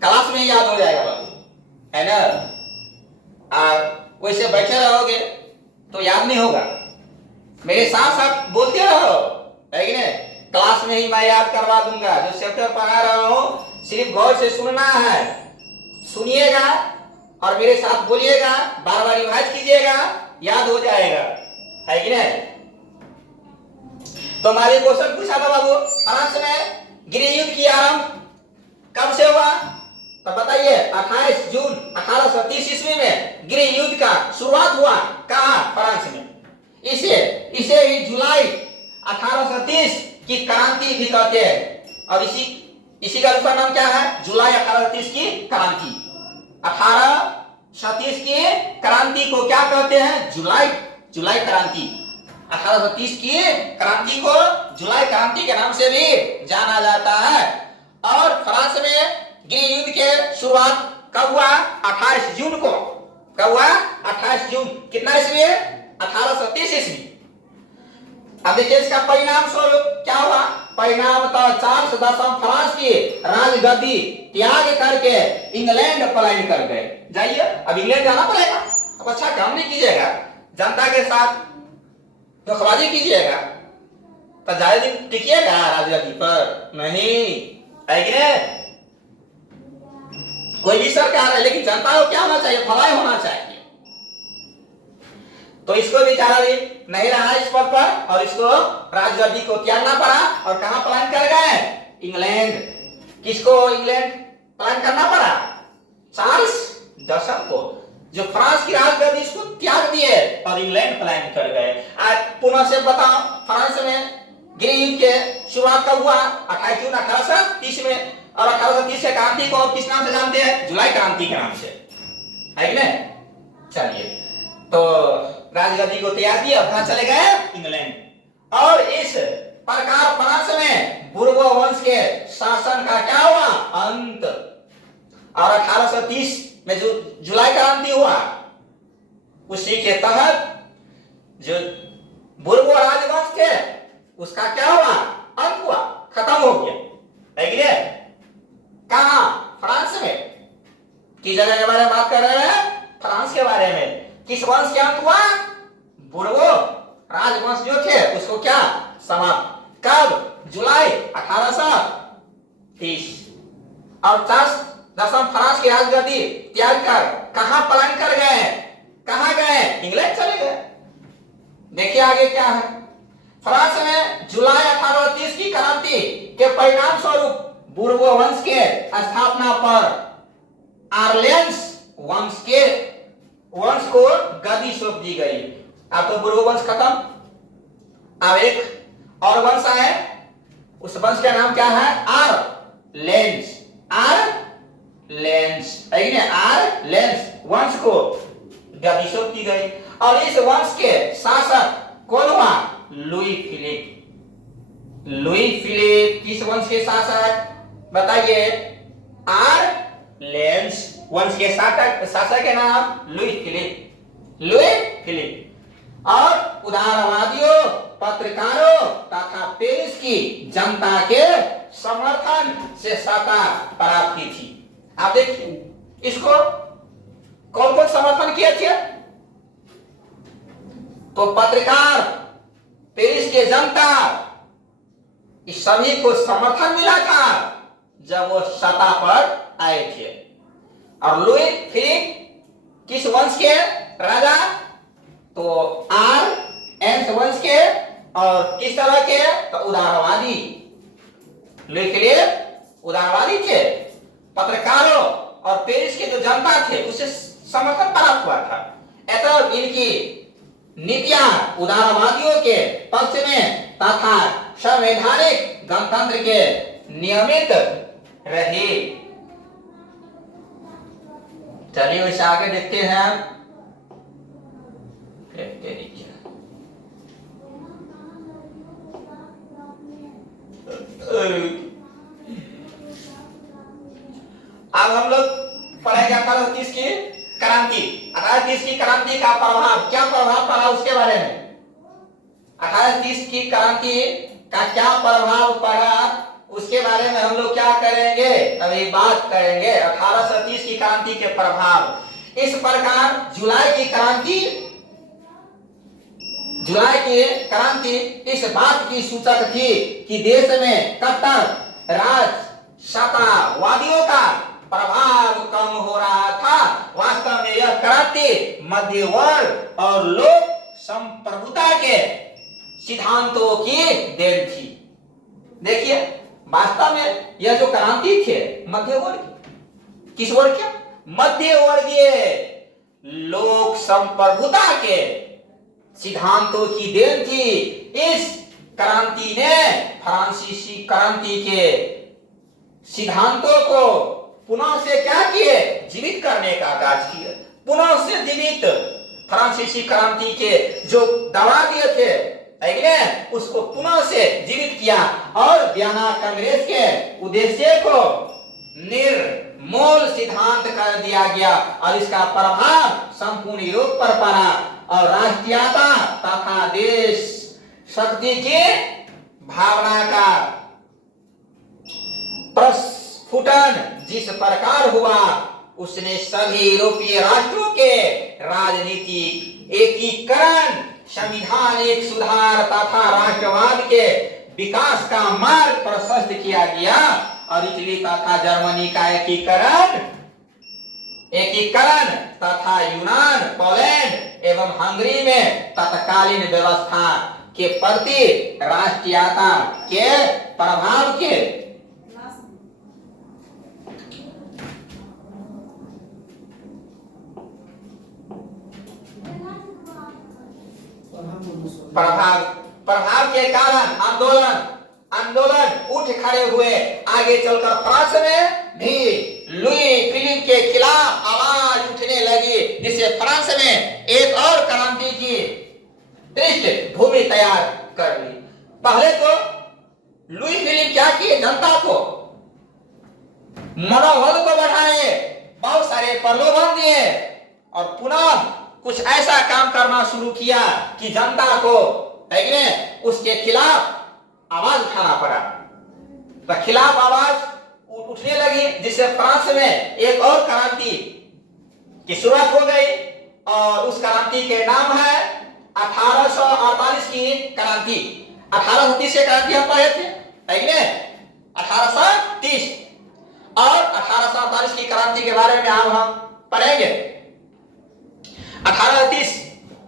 क्लास में ही याद हो जाएगा बाबू, है ना। वैसे बैठे रहोगे तो याद नहीं होगा, मेरे साथ साथ बोलते रहो, है कि नहीं। क्लास में ही मैं याद करवा दूंगा, जो चैप्टर पढ़ा रहा हूँ सिर्फ गौर से सुनना है, सुनिएगा और मेरे साथ बोलिएगा, बार बार रिवाइज कीजिएगा, याद हो जाएगा, है कि नहीं। तो हमारे क्वेश्चन पूछा था बाबू, फ्रांस में गृह युद्ध की आरंभ कब से हुआ, तो बताइए। 28 जून 1830 ईस्वी में गृह युद्ध का शुरुआत हुआ, कहां, फ्रांस में। इसे ही जुलाई 1830 की क्रांति भी कहते हैं, और इसी का दूसरा नाम क्या है, जुलाई 1830 की क्रांति। 1830 की क्रांति को क्या कहते हैं, जुलाई क्रांति। 1830 की क्रांति को जुलाई क्रांति के नाम से भी जाना जाता है। और फ्रांस में गृह युद्ध के शुरुआत कब हुआ, 28 जून को। कब हुआ, 28 जून, कितना ईस्वी, 1830 ईस्वी। अब देखिए इसका परिणाम स्वरूप क्या हुआ, परिणाम था चार्ल्स दशम फ्रांस की राजगद्दी त्याग करके इंग्लैंड पलायन कर गए। जाइए, अब इंग्लैंड जाना पड़ेगा। अब अच्छा काम नहीं कीजिएगा, जनता के साथ धोखाबाजी कीजिएगा तो ज्यादा दिन टिकिएगा राजगद्दी पर, नहीं, है कि नहीं। कोई भी सरकार है, लेकिन जनता को क्या होना चाहिए, भलाई होना चाहिए। तो इसको भी ज्यादा दिन नहीं रहा इस पद पर, और इसको राजगद्दी को त्यागना पड़ा, और कहां पलायन कर गए, इंग्लैंड। किसको इंग्लैंड पलायन करना पड़ा, चार्ल्स दशम को, जो फ्रांस की राजगद्दी इसको त्याग दिए और इंग्लैंड पलायन कर गए। आज पुनः से बताओ, फ्रांस में गृह युद्ध के शुरुआत कब हुआ? 28 जून 1830 में। और 1830 के क्रांति को आप किस नाम से जानते हैं? जुलाई क्रांति के नाम से, है कि नहीं? चलिए, तो राजगद्दी को तैयार किया, कहां चले गए? इंग्लैंड। और इस प्रकार फ्रांस में बुर्बो वंश के शासन का क्या हुआ? अंत। और 1830 में जो जुलाई क्रांति हुआ, उसी के तहत जो बुर्बो राजवंश थे उसका क्या हुआ? अंत हुआ, खत्म हो गया, है कि नहीं? कहां? फ्रांस में। किस जगह के बारे में बात कर रहे हैं? फ्रांस के बारे में। किस वंश के अंत हुआ? बुर्बो राजवंश जो थे उसको क्या? समाप्त। कब? जुलाई 1830। और दसम फ्रांस की राजगद्दी त्याग कर कहां पलायन कर गए? कहां गए? इंग्लैंड चले गए। देखिए आगे क्या है। फ्रांस में जुलाई 1830 की क्रांति के परिणाम स्वरूप बुर्बो वंश के स्थापना पर आर्लेन्स वंश को गद्दी सौंप दी गई। अब तो बुर्बो वंश खत्म, अब एक और वंश आए, उस वंश का नाम क्या है? आर्लेन्स। आर्लेन्स वंश को गद्दी सौंप दी गई। और इस वंश के शासक कौन हुआ? Louis Philippe. किस वंश के शासक? बताइए। आर्लेन्स वंश के शासक के नाम लुई फिलिप। और उदारवादियों, पत्रकारों तथा पेरिस की जनता के समर्थन से सत्ता प्राप्त की थी। आप देखिए, इसको कौन कौन समर्थन किए थे? तो पत्रकार, पेरिस के जनता, इस सभी को समर्थन मिला था जब वो सत्ता पर आए थे। और लुई फिलिप किस वंश के राजा? तो आर्लेन्स वंश के। और किस तरह के? तो उदारवादी। लुई फिलिप उदारवादी थे। पत्रकारों और पेरिस के जो जनता थे उससे समर्थन प्राप्त हुआ था। ऐसा इनकी नीतियां उदारवादियों के पक्ष में तथा संवैधानिक गणतंत्र के नियमित रही। चलिए वैसे आगे देखते हैं। अब हम लोग पढ़ेंगे 1830 की क्रांति। 1830 की क्रांति का प्रभाव, क्या प्रभाव पड़ा उसके बारे में। 1830 की क्रांति का क्या प्रभाव पड़ा उसके बारे में हम लोग क्या करेंगे, अभी बात करेंगे। 1830 की क्रांति के प्रभाव। इस प्रकार जुलाई की क्रांति इस बात की सूचक थी कि देश में कट्टर राजसत्तावादियों का प्रभाव कम हो रहा था। वास्तव में यह क्रांति मध्य वर्ग और लोक संप्रभुता के सिद्धांतों की देन थी। देखिए, वास्तव में यह जो क्रांति थे मध्य वर्ग, किस वर्ग के? मध्य वर्गीय लोक संप्रभुता के सिद्धांतों की देन थी। इस क्रांति ने फ्रांसीसी क्रांति के सिद्धांतों को पुनः से क्या किए? जीवित करने का कार्य किया। पुनः से जीवित फ्रांसीसी क्रांति के जो दबा दिए थे उसको पुनः से जीवित किया और वियना कांग्रेस के उद्देश्य को निर्मूल सिद्धांत कर दिया गया। और इसका प्रभाव संपूर्ण यूरोप पर पड़ा और राष्ट्रीयता तथा देश शक्ति की भावना का प्रस्फुटन जिस प्रकार हुआ उसने सभी यूरोपीय राष्ट्रों के राजनीतिक एकीकरण, संविधानिक सुधार तथा राष्ट्रवाद के विकास का मार्ग प्रशस्त किया गया। और इटली तथा जर्मनी का एकीकरण तथा यूनान, पोलैंड एवं हंगरी में तत्कालीन व्यवस्था के प्रति राष्ट्रीयता के प्रभाव के प्रभाव के कारण आंदोलन उठ खड़े हुए। आगे चलकर फ्रांस में भी लुई फिलिप के खिलाफ आवाज उठने लगी, जिससे फ्रांस में एक और क्रांति की पृष्ठभूमि तैयार कर ली। पहले तो लुई फिलिप क्या किए, जनता को मनोबल को बढ़ाए, बहुत सारे प्रलोभन दिए और पुनः कुछ ऐसा काम करना शुरू किया कि जनता को उसके खिलाफ आवाज उठाना पड़ा। तो खिलाफ आवाज उठने लगी, जिससे फ्रांस में एक और क्रांति की शुरुआत हो गई और उस क्रांति के नाम है 1848 की क्रांति। 1830 से क्रांति हम पढ़े थे, 1830 और 1848 की क्रांति के बारे में अब हम पढ़ेंगे। 1830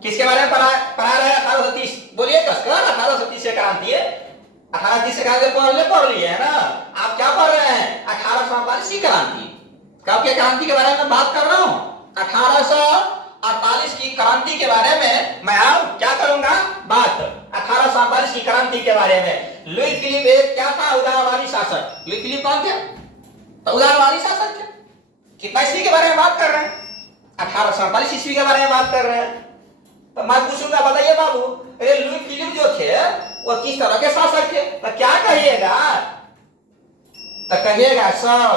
किसके बारे में पढ़ा रहे हैं? 1830 बोलिए कसकर। 1830 से क्रांति है, 1830 से क्रांति पढ़ लिए है ना। आप क्या पढ़ रहे हैं? 1848 की क्रांति। कब के क्रांति के बारे में बात कर रहा हूं? 1848 की क्रांति के बारे में मैं अब क्या करूंगा बात। 1848 की क्रांति के बारे में। लुई फिलिप एक क्या था? उदारवादी शासक। लुई फिलिप कौन थे? तो उदारवादी शासक थे। कितना ईस्वी के बारे में बात कर रहे हैं? 1848 ईस्वी के बारे में बात कर रहे हैं। तो मैं पूछूंगा, बताइए बाबू, अरे लुई फिलिप जो थे वो किस तरह के शासक थे? तो क्या कहिएगा? तो कहिएगा सर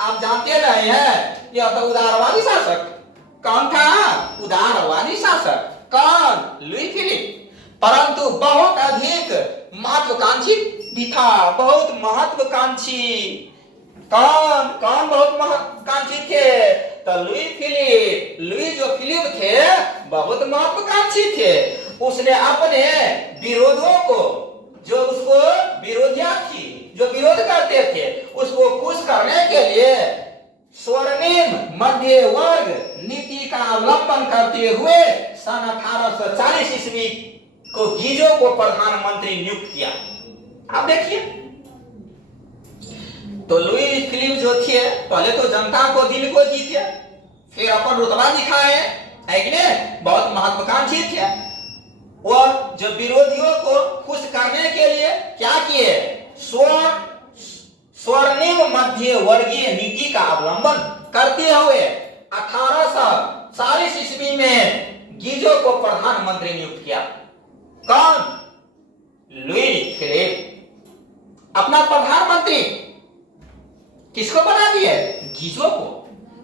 आप जानते नहीं है, यह तो उदारवादी शासक। कौन था उदारवादी शासक? कौन? Louis Philippe. परंतु बहुत अधिक महत्वाकांक्षी भी था, बहुत महत्वाकांक्षी। कौन कौन बहुत महत्वाकांक्षी थे? तो लुई फिलिप। लुई जो फिलिप थे बहुत महत्वाकांक्षी थे। उसने अपने विरोधियों को, जो उसको विरोधियां थी, जो विरोध करते थे, उसको खुश करने के लिए स्वर्णिम मध्य वर्ग नीति का अवलंबन करते हुए सन 1840 ईस्वी को गीजो को प्रधानमंत्री नियुक्त किया। आप देखिए, तो लुई फिलिप जो थे पहले तो जनता को दिल को जीते, फिर अपन रुतबा दिखाए, है कि नहीं? बहुत महत्वाकांक्षी थे। और जो विरोधियों को खुश करने के लिए क्या किए? स्वर्णिम मध्य वर्गीय नीति का अवलंबन करते हुए 1840 ईस्वी में गीजो को प्रधानमंत्री नियुक्त किया। कौन? Louis Philippe. अपना प्रधानमंत्री किसको बना दिए? गीजो को।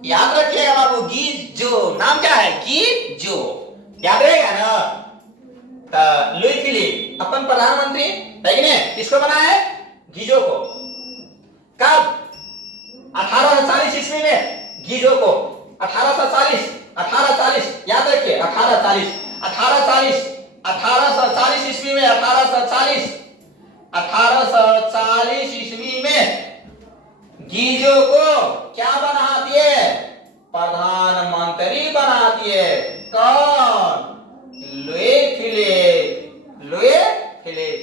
याद रखिएगा बाबू, गीजो नाम क्या है? गीजो, याद रहेगा ना। तो लुई फिलिप अपन प्रधानमंत्री, लेकिन किसको बनाया है? गीजो को। कब? 1840 ईस्वी में गीजो को। 1840 याद रखिए, 1840 ईस्वी में 1840 ईस्वी में गीजो को क्या बना दिए? प्रधानमंत्री बना दिए। कौन? लुई फिलिप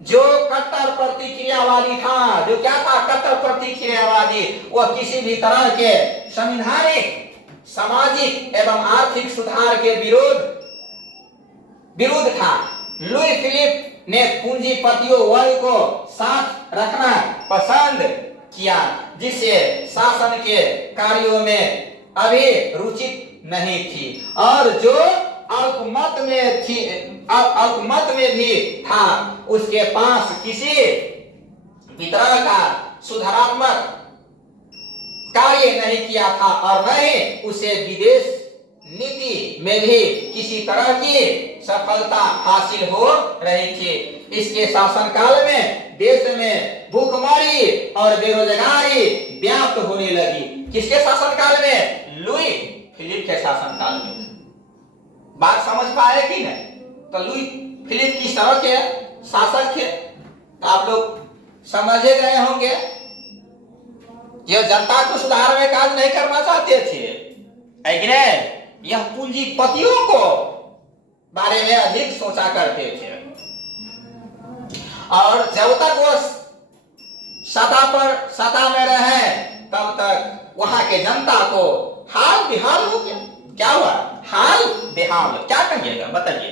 जो कट्टर प्रतिक्रियावादी था। जो क्या था? कट्टर प्रतिक्रियावादी। वह किसी भी तरह के संवैधानिक, सामाजिक एवं आर्थिक सुधार के विरुद्ध था। लुई फिलिप ने पूंजीपतियों वर्ग को साथ रखना पसंद किया, जिससे शासन के कार्यों में अभी रुचि नहीं थी और जो अल्पमत में भी था, उसके पास किसी भी तरह का सुधारात्मक कार्य नहीं किया था और न ही उसे विदेश नीति में भी किसी तरह की सफलता हासिल हो रही थी। इसके शासनकाल में देश में भूखमरी और बेरोजगारी व्याप्त होने लगी। किसके शासनकाल में? लुई फिलिप के शासनकाल में। बात समझ पाए कि नहीं? तो लुई फिलिप किस तरह के शासक थे तो आप लोग समझे गए होंगे। जो जनता को सुधार में काम नहीं करना चाहते थे, है कि नहीं? यह पूंजीपतियों को बारे में अधिक सोचा करते थे और जब तक वो सत्ता में रहे तब तक वहां के जनता को हाल बेहाल हो गया। क्या हुआ? हाल बेहाल। क्या कहिएगा बताइए?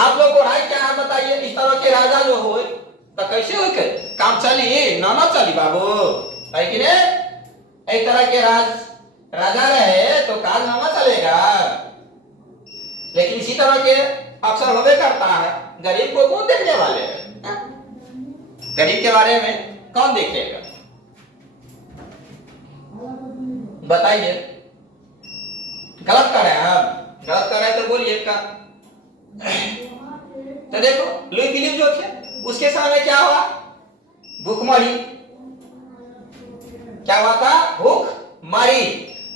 आप लोग को राय क्या है बताइए। इस तरह के राजा जो हो तो कैसे हो के काम चली ना चली बाबू, है कि नहीं। एक तरह के राजा रहे तो काम ना चलेगा। लेकिन इसी तरह के अक्सर होवे करता है। गरीब को कौन देखने वाले हैं? गरीब के बारे में कौन देखेगा बताइए। गलत कर रहे हैं हम, गलत कर रहे हैं तो बोलिए का। तो देखो लुई फिलिप जो थे उसके सामने क्या हुआ? भूखमरी। क्या हुआ था? भूखमरी।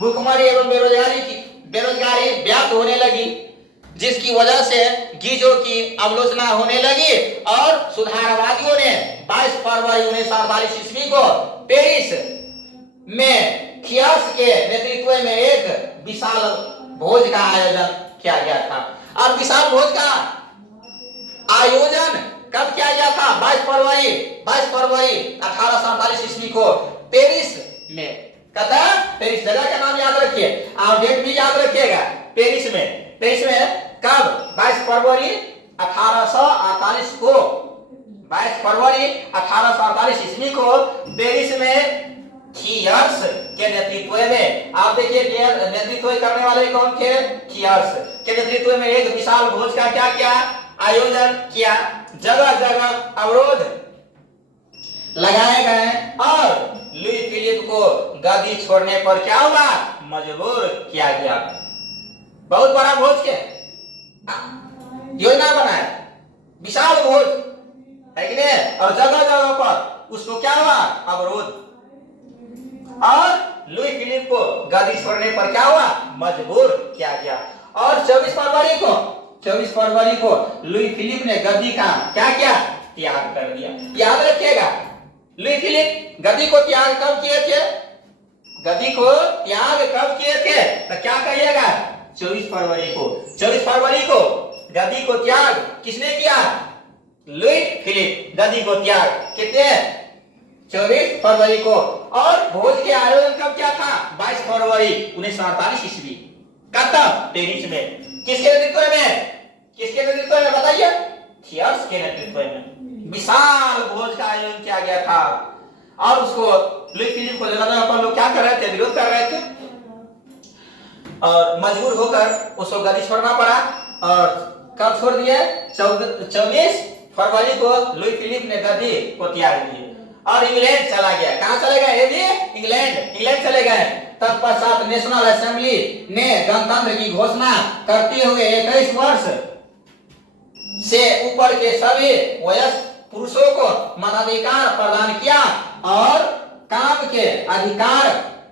भूखमरी एवं बेरोजगारी व्याप्त होने लगी, जिसकी वजह से गीजों की आलोचना होने लगी और सुधारवादियों ने 22 फरवरी 1948 ईस्वी को पेरिस में थियर्स के नेतृत्व में एक विशाल भोज का आयोजन किया गया था। और विशाल भोज का आयोजन कब किया गया था? 22 फरवरी 1847 ईस्वी को पेरिस में। कहता पेरिस जगह का नाम याद रखिए और डेट भी याद रखिएगा। पेरिस में कब? 22 फरवरी 1848 को। 22 फरवरी 1848 ईस्वी को पेरिस में थियर्स के नेतृत्व में, आप देखिए नेतृत्व करने वाले कौन थे? थियर्स के नेतृत्व में एक विशाल भोज का क्या किया? आयोजन किया। जगह जगह अवरोध लगाए गए और लुई फिलिप को गद्दी छोड़ने पर क्या हुआ? मजबूर किया गया। बहुत बड़ा भोज के योजना बनाया, विशाल भोज, है कि नहीं। और जगह जगह पर उसको क्या हुआ? अवरोध। और लुई फिलिप को गद्दी छोड़ने पर क्या हुआ? मजबूर किया गया। और 24 फरवरी को लुई फिलिप ने गद्दी का क्या किया? त्याग कर दिया। याद रखिएगा लुई फिलिप गद्दी को त्याग कब किए थे? गद्दी को त्याग कब किए थे? तो क्या कहिएगा? 24 फरवरी को। 24 फरवरी को गद्दी को त्याग किसने किया? लुई फिलिप गद्दी को त्याग कितने? 24 फरवरी को। और भोज के आयोजन कब क्या था? 22 फरवरी 1948 ईस्वी। कब? पेरिस में। किसके नेतृत्व में? बताइए। थियर्स के नेतृत्व में विशाल भोज का आयोजन किया गया था। और उसको लुई फिलिप को जगह जगह पर लोग क्या कर रहे थे? विरोध कर रहे थे और मजबूर होकर उसको गद्दी छोड़ना पड़ा। और कब छोड़ दिया? 24 फरवरी को लुई फिलिप ने गद्दी को त्याग दिया और इंग्लैंड चला गया। कहां चले गए? ये भी इंग्लैंड चले गए। तत्पश्चात नेशनल असेंबली ने गणतंत्र की घोषणा करते हुए 21 वर्ष से ऊपर के सभी वयस्क पुरुषों को मताधिकार प्रदान किया और काम के अधिकार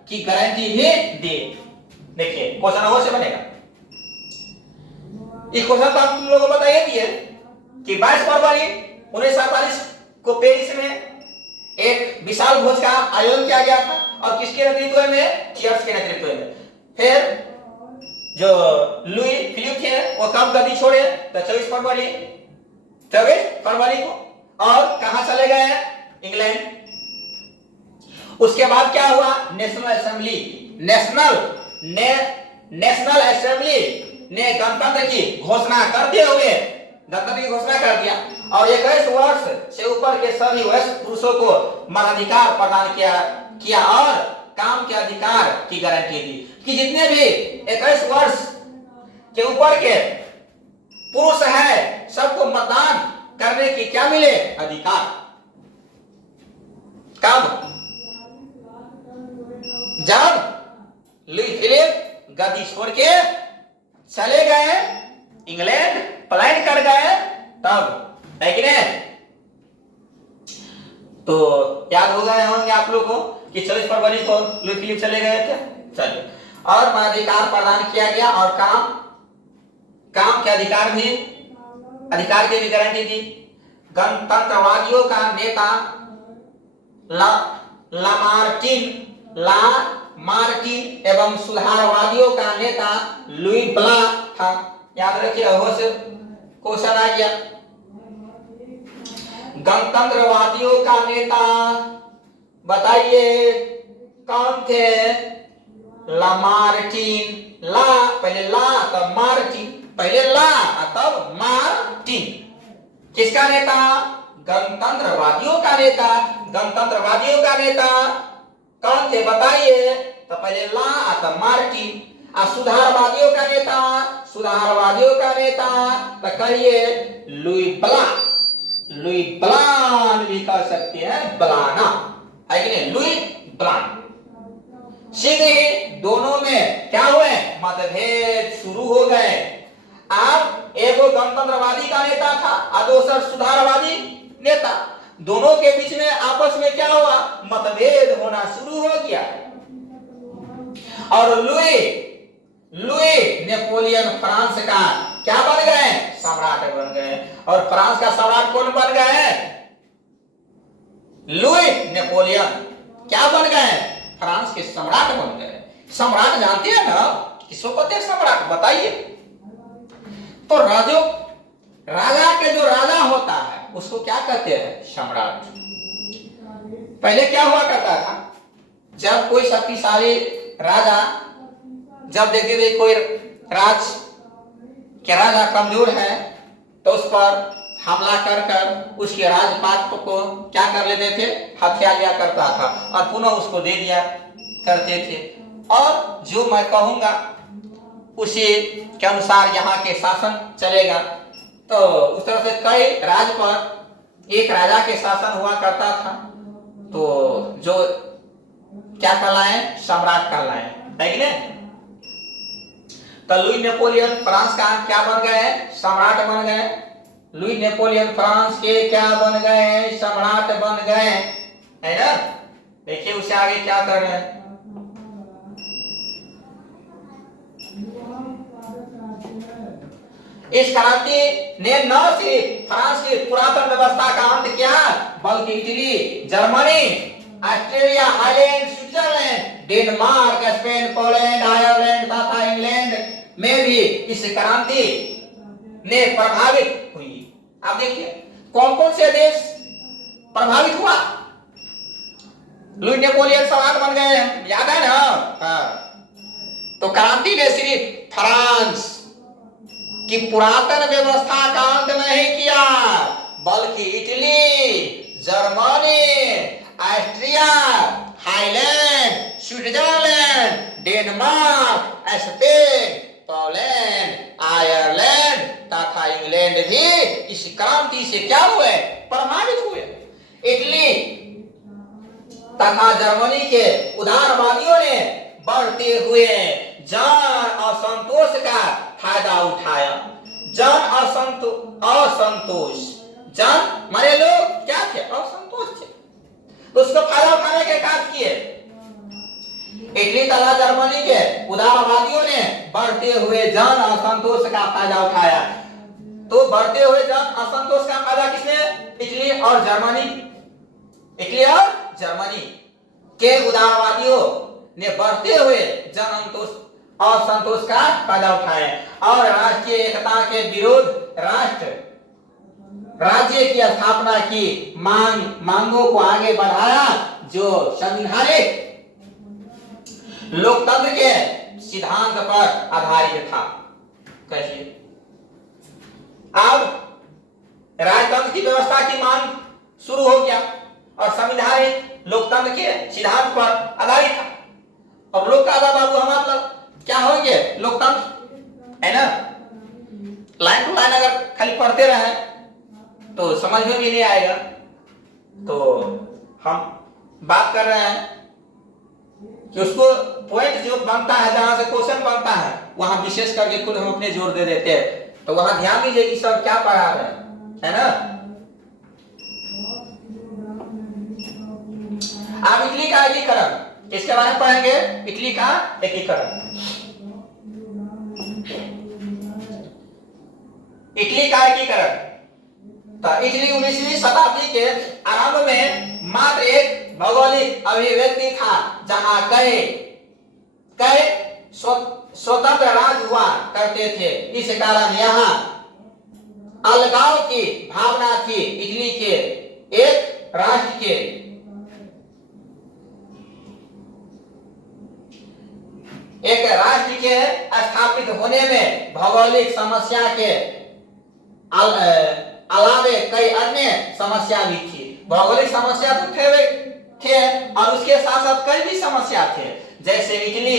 की गारंटी भी दी। देखिए क्वेश्चन वो से बनेगा। इस क्वेश्चन तो हम तुम लोगों को बताइए दिए कि 22 फरवरी 1947 को पेरिस में एक विशाल भोज का आयोजन किया गया था। और किसके नेतृत्व में? थियर्स के नेतृत्व में। फिर जो लुई फिलिप थे वो कब गद्दी छोड़े? तो 24 फरवरी को। और कहां चले गए? इंग्लैंड। उसके बाद क्या हुआ? नेशनल असेंबली ने गणतंत्र की घोषणा करते हुए घोषणा कर दिया और 21 वर्ष से ऊपर के सभी वयस्क पुरुषों को मताधिकार प्रदान किया और काम के अधिकार की गारंटी दी कि जितने भी 21 वर्ष के ऊपर के पुरुष हैं सबको मतदान करने की क्या मिले? अधिकार। कब? जब लुई फिलिप गद्दी छोड़ के चले गए, इंग्लैंड पलायन कर गए, तब, है कि नहीं? तो याद हो गए होंगे आप लोगों को कि 24 फरवरी को लुई फिलिप चले गए थे। चलिए, और मताधिकार प्रदान किया गया और काम के अधिकार की भी गारंटी दी। गणतंत्रवादियों का नेता लामार्टिन एवं सुधारवादियों का नेता लुई ब्ला था। याद रखिए, हो से क्वेश्चन आ गया। गणतंत्रवादियों का नेता बताइए कौन थे? लामार्टिन। पहले ला तो मार्टिन, पहले ला तब मार्टिन। किसका नेता? गणतंत्रवादियों का नेता। गणतंत्रवादियों का नेता कौन थे बताइए? तो पहले ला तब मार्टिन। सुधारवादियों का नेता, सुधारवादियों का नेता तो कहिए लुई ब्लान। लुई ब्लान भी कह सकते हैं, ब्लाना है कि नहीं, लुई ब्लान। सीधे ही दोनों में क्या हुए? मतभेद शुरू हो गए। अब एक गणतंत्रवादी का नेता था और दूसरा सुधारवादी नेता, दोनों के बीच में आपस में क्या हुआ? मतभेद होना शुरू हो गया। और लुई नेपोलियन फ्रांस का क्या बन गए? सम्राट बन गए। और फ्रांस का सम्राट कौन बन गए? लुई नेपोलियन क्या बन गए? फ्रांस के सम्राट बन गए। सम्राट जानते हैं ना किसको कहते हैं? सम्राट बताइए। तो राजा के जो राजा होता है उसको क्या कहते हैं? सम्राट। पहले क्या हुआ करता था? जब कोई शक्तिशाली राजा जब देखते थे कोई राजा कमजोर है तो उस पर हमला कर कर उसके राजपाट को क्या कर लेते थे? हथिया लिया करता था और पुनः उसको दे दिया करते थे। और जो मैं कहूंगा उसी के अनुसार यहाँ के शासन चलेगा। तो उस तरह से कई राज पर एक राजा के शासन हुआ करता था, तो जो क्या कहलाए? सम्राट कहलाए, है कि नहीं? तो लुई नेपोलियन फ्रांस का क्या बन गए? सम्राट बन गए। लुई नेपोलियन फ्रांस के क्या बन गए? सम्राट बन गए, है ना? देखिए उससे आगे क्या कर रहे हैं। इस क्रांति ने न सिर्फ फ्रांस की पुरातन व्यवस्था का अंत किया बल्कि Italy, Germany, Australia, Ireland, Switzerland, Denmark, Spain, Poland, Ireland तथा इंग्लैंड में भी इस क्रांति ने प्रभावित हुई। आप देखिए कौन कौन से देश प्रभावित हुआ? लुई नेपोलियन सम्राट बन गए, याद है ना? तो क्रांति ने सिर्फ फ्रांस की पुरातन व्यवस्था का अंत नहीं किया बल्कि Italy, Germany, Austria, highland, Switzerland, Denmark, Spain, Poland, Ireland तथा इंग्लैंड भी इस क्रांति से क्या हुए? प्रभावित हुए। इटली तथा जर्मनी के उदारवादियों ने बढ़ते हुए जन असंतोष का फायदा उठाया। असंतोष, जन माने लोग क्या थे? असंतोष थे, तो उसका फायदा उठाने के काम किए। इटली तथा जर्मनी के उदारवादियों ने बढ़ते हुए जन असंतोष का फायदा उठाया। तो बढ़ते हुए जन असंतोष का फायदा किसने? इटली और जर्मनी। इटली और जर्मनी के उदारवादियों ने बढ़ते हुए जन असंतोष का फायदा उठाया और राष्ट्रीय एकता के विरोध राज्य की स्थापना की मांगों को आगे बढ़ाया जो संवैधानिक लोकतंत्र के सिद्धांत पर आधारित था। कैसे? अब राजतंत्र की व्यवस्था की मांग शुरू हो गया और संवैधानिक लोकतंत्र के सिद्धांत पर आधारित था। अब लोक का आधा बाबू हम मतलब क्या होंगे? लोकतंत्र, है ना? लाइन टू लाइन अगर खाली पढ़ते रहे तो समझ में भी नहीं आएगा। तो हम बात कर रहे हैं कि उसको पॉइंट जो बनता है, जहां से क्वेश्चन बनता है वहां विशेष करके खुद हम अपने जोर दे देते हैं। तो वहां ध्यान दीजिए कि सब क्या पढ़ा रहे हैं, है ना? आप इटली का एकीकरण किसके बारे में पढ़ेंगे? इटली का एकीकरण। इटली का एकीकरण तो इटली 19वीं शताब्दी के आरंभ में मात्र एक भौगोलिक अभिव्यक्ति था जहां कई स्वतंत्र राज्य हुआ करते थे। इस कारण यहाँ अलगाव की भावना थी। इटली के एक राष्ट्र के स्थापना स्थापित होने में भौगोलिक समस्या के अलावे कई अन्य समस्या भी थी। भौगोलिक समस्या तो थे और उसके साथ साथ कई भी समस्या थे, जैसे इटली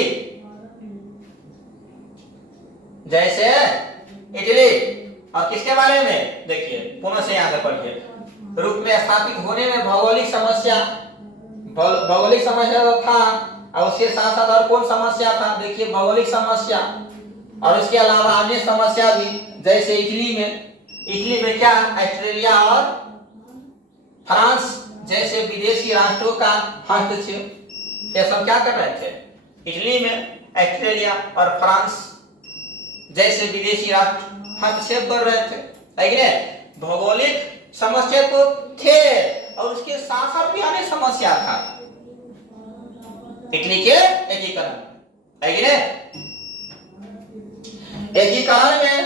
और किसके बारे में देखिए, पुनः से यहाँ से पढ़िए। रूप में स्थापित होने में भौगोलिक समस्या तो था, और उसके साथ साथ और कौन समस्या था, देखिए भौगोलिक समस्या और उसके अलावा अन्य समस्या भी, जैसे इटली में क्या, ऑस्ट्रेलिया और फ्रांस जैसे विदेशी राष्ट्रों का हस्तक्षेप, ये सब क्या कर रहे थे, इटली में ऑस्ट्रेलिया और फ्रांस जैसे विदेशी राष्ट्र हस्तक्षेप कर रहे थे, लेकिन भौगोलिक समस्या तो थे और उसके साथ साथ भी अन्य समस्या था, इटली के एकीकरण, एकीकरण में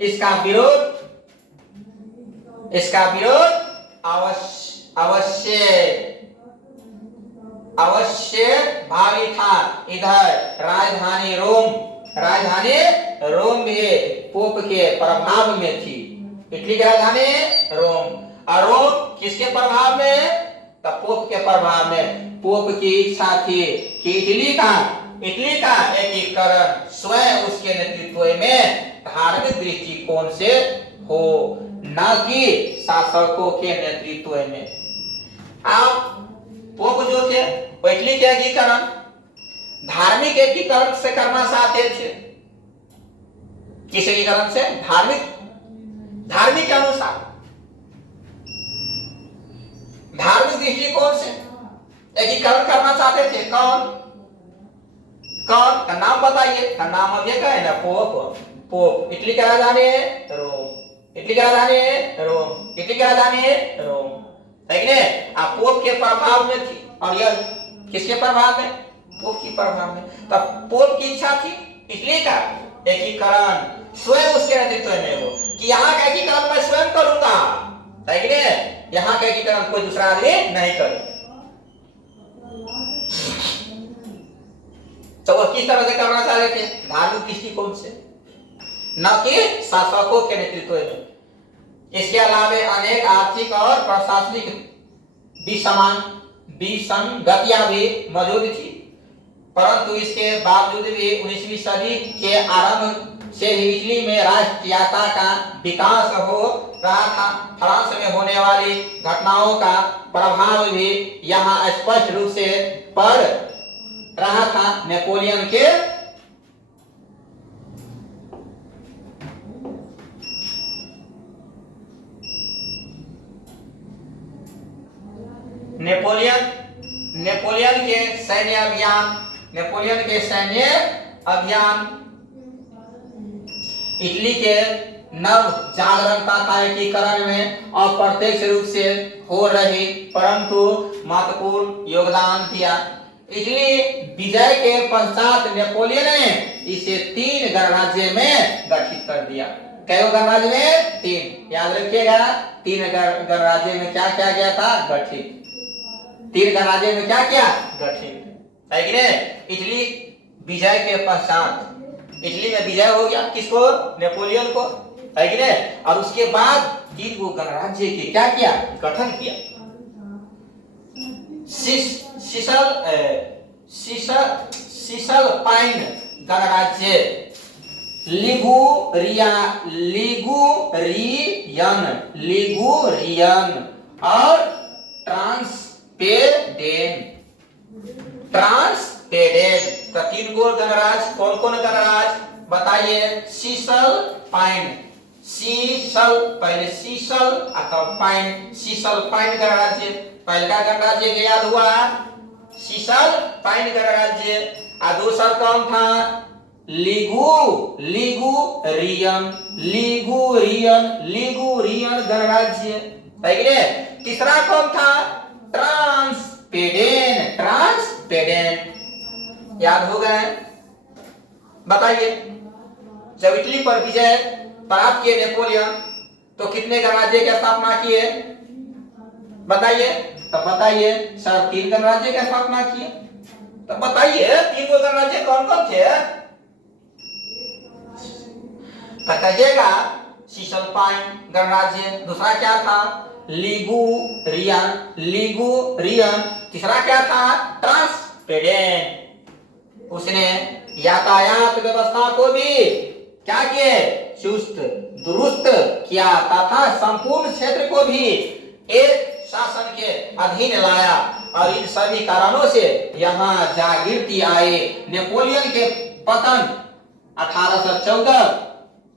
इसका विरोध अवश्य भावी था। इधर राजधानी रोम भी पोप के प्रभाव में थी। इटली की राजधानी रोम, और रोम किसके प्रभाव में, तो पोप के प्रभाव में। पोप की इच्छा थी कि इटली का एकीकरण स्वयं उसके नेतृत्व में धार्मिक दृष्टिकोण से हो, न कि शासकों के नेतृत्व में। आप पोप जो थे वो इटली के एकीकरण धार्मिक एकीकरण से करना चाहते थे। किस एकीकरण से, धार्मिक के अनुसार, धार्मिक दृष्टिकोण से एकीकरण करना चाहते थे। कौन का नाम बताइए, का नाम अभी क्या है ना, पोप। इटली का राजधानी रोम, इटली का राजधानी रोम, लेकिन आप पोप के प्रभाव में थी, और यह किसके प्रभाव में, पोप की प्रभाव में। तब पोप की इच्छा थी इटली का एकीकरण स्वयं उसके नेतृत्व में हो, कि यहाँ का एकीकरण मैं स्वयं करूंगा, लेकिन यहाँ का एकीकरण कोई दूसरा आदमी नहीं करे। तो वो किस तरह से करना चाह रहे थे, धार्मिक दृष्टिकोण से, न कि शासकों के नेतृत्व में। इसके अलावा अनेक आर्थिक और प्रशासनिक विसंगतियां भी मौजूद थी, परंतु इसके बावजूद भी 19वीं सदी के आरंभ से ही इटली में राष्ट्रीयता का विकास हो रहा था। फ्रांस में होने वाली घटनाओं का प्रभाव भी यहाँ स्पष्ट रूप से पड़ रहा था। नेपोलियन के सैन्य अभियान इटली के नव जागरणता का एकीकरण में अप्रत्यक्ष रूप से हो रही परंतु महत्वपूर्ण योगदान दिया। इटली विजय के पश्चात नेपोलियन ने इसे 3 गणराज्य में गठित कर दिया। कई गणराज्य में 3, याद रखिएगा, 3 गणराज्य में क्या किया गया था, गठित। 3 गणराज्य में क्या किया, गठित, है कि नहीं। इटली विजय के पश्चात इटली में विजय हो गया, किसको, नेपोलियन को, है कि नहीं। और उसके बाद 3 गो गणराज्य के क्या किया, गठन किया। सिसल पाइन गणराज्य, लिगुरियन और ट्रांसपेडेन। तो 3 गो गणराज्य, कौन कौन गणराज्य बताइए। पहले सीसल अथवा पाइन, सीसल पाइन गणराज्य, पहला गणराज्य के याद हुआ सीसल पाइन गणराज्य, और दूसरा कौन था, लिगुरियन गणराज्य, है कि नहीं। तीसरा कौन था, ट्रांसपेडेन, याद हो गए, बताइए। जब इटली पर विजय प्राप्त किए नेपोलियन तो कितने गणराज्य की स्थापना किए, बताइए। तब बताइए सर, 3 गणराज्य की स्थापना किए, तब बताइए 3 गो गणराज्य कौन कौन थे, तो कहिएगा सिसलपाइन गणराज्य। दूसरा क्या था? लिगुरियन। तीसरा क्या था? ट्रांसपेडेंट। उसने यातायात व्यवस्था को भी क्या किए? चुस्त दुरुस्त किया तथा संपूर्ण क्षेत्र को भी एक शासन के अधीन लाया। और इन सभी कारणों से यहाँ जागृति आए। नेपोलियन के पतन 1814,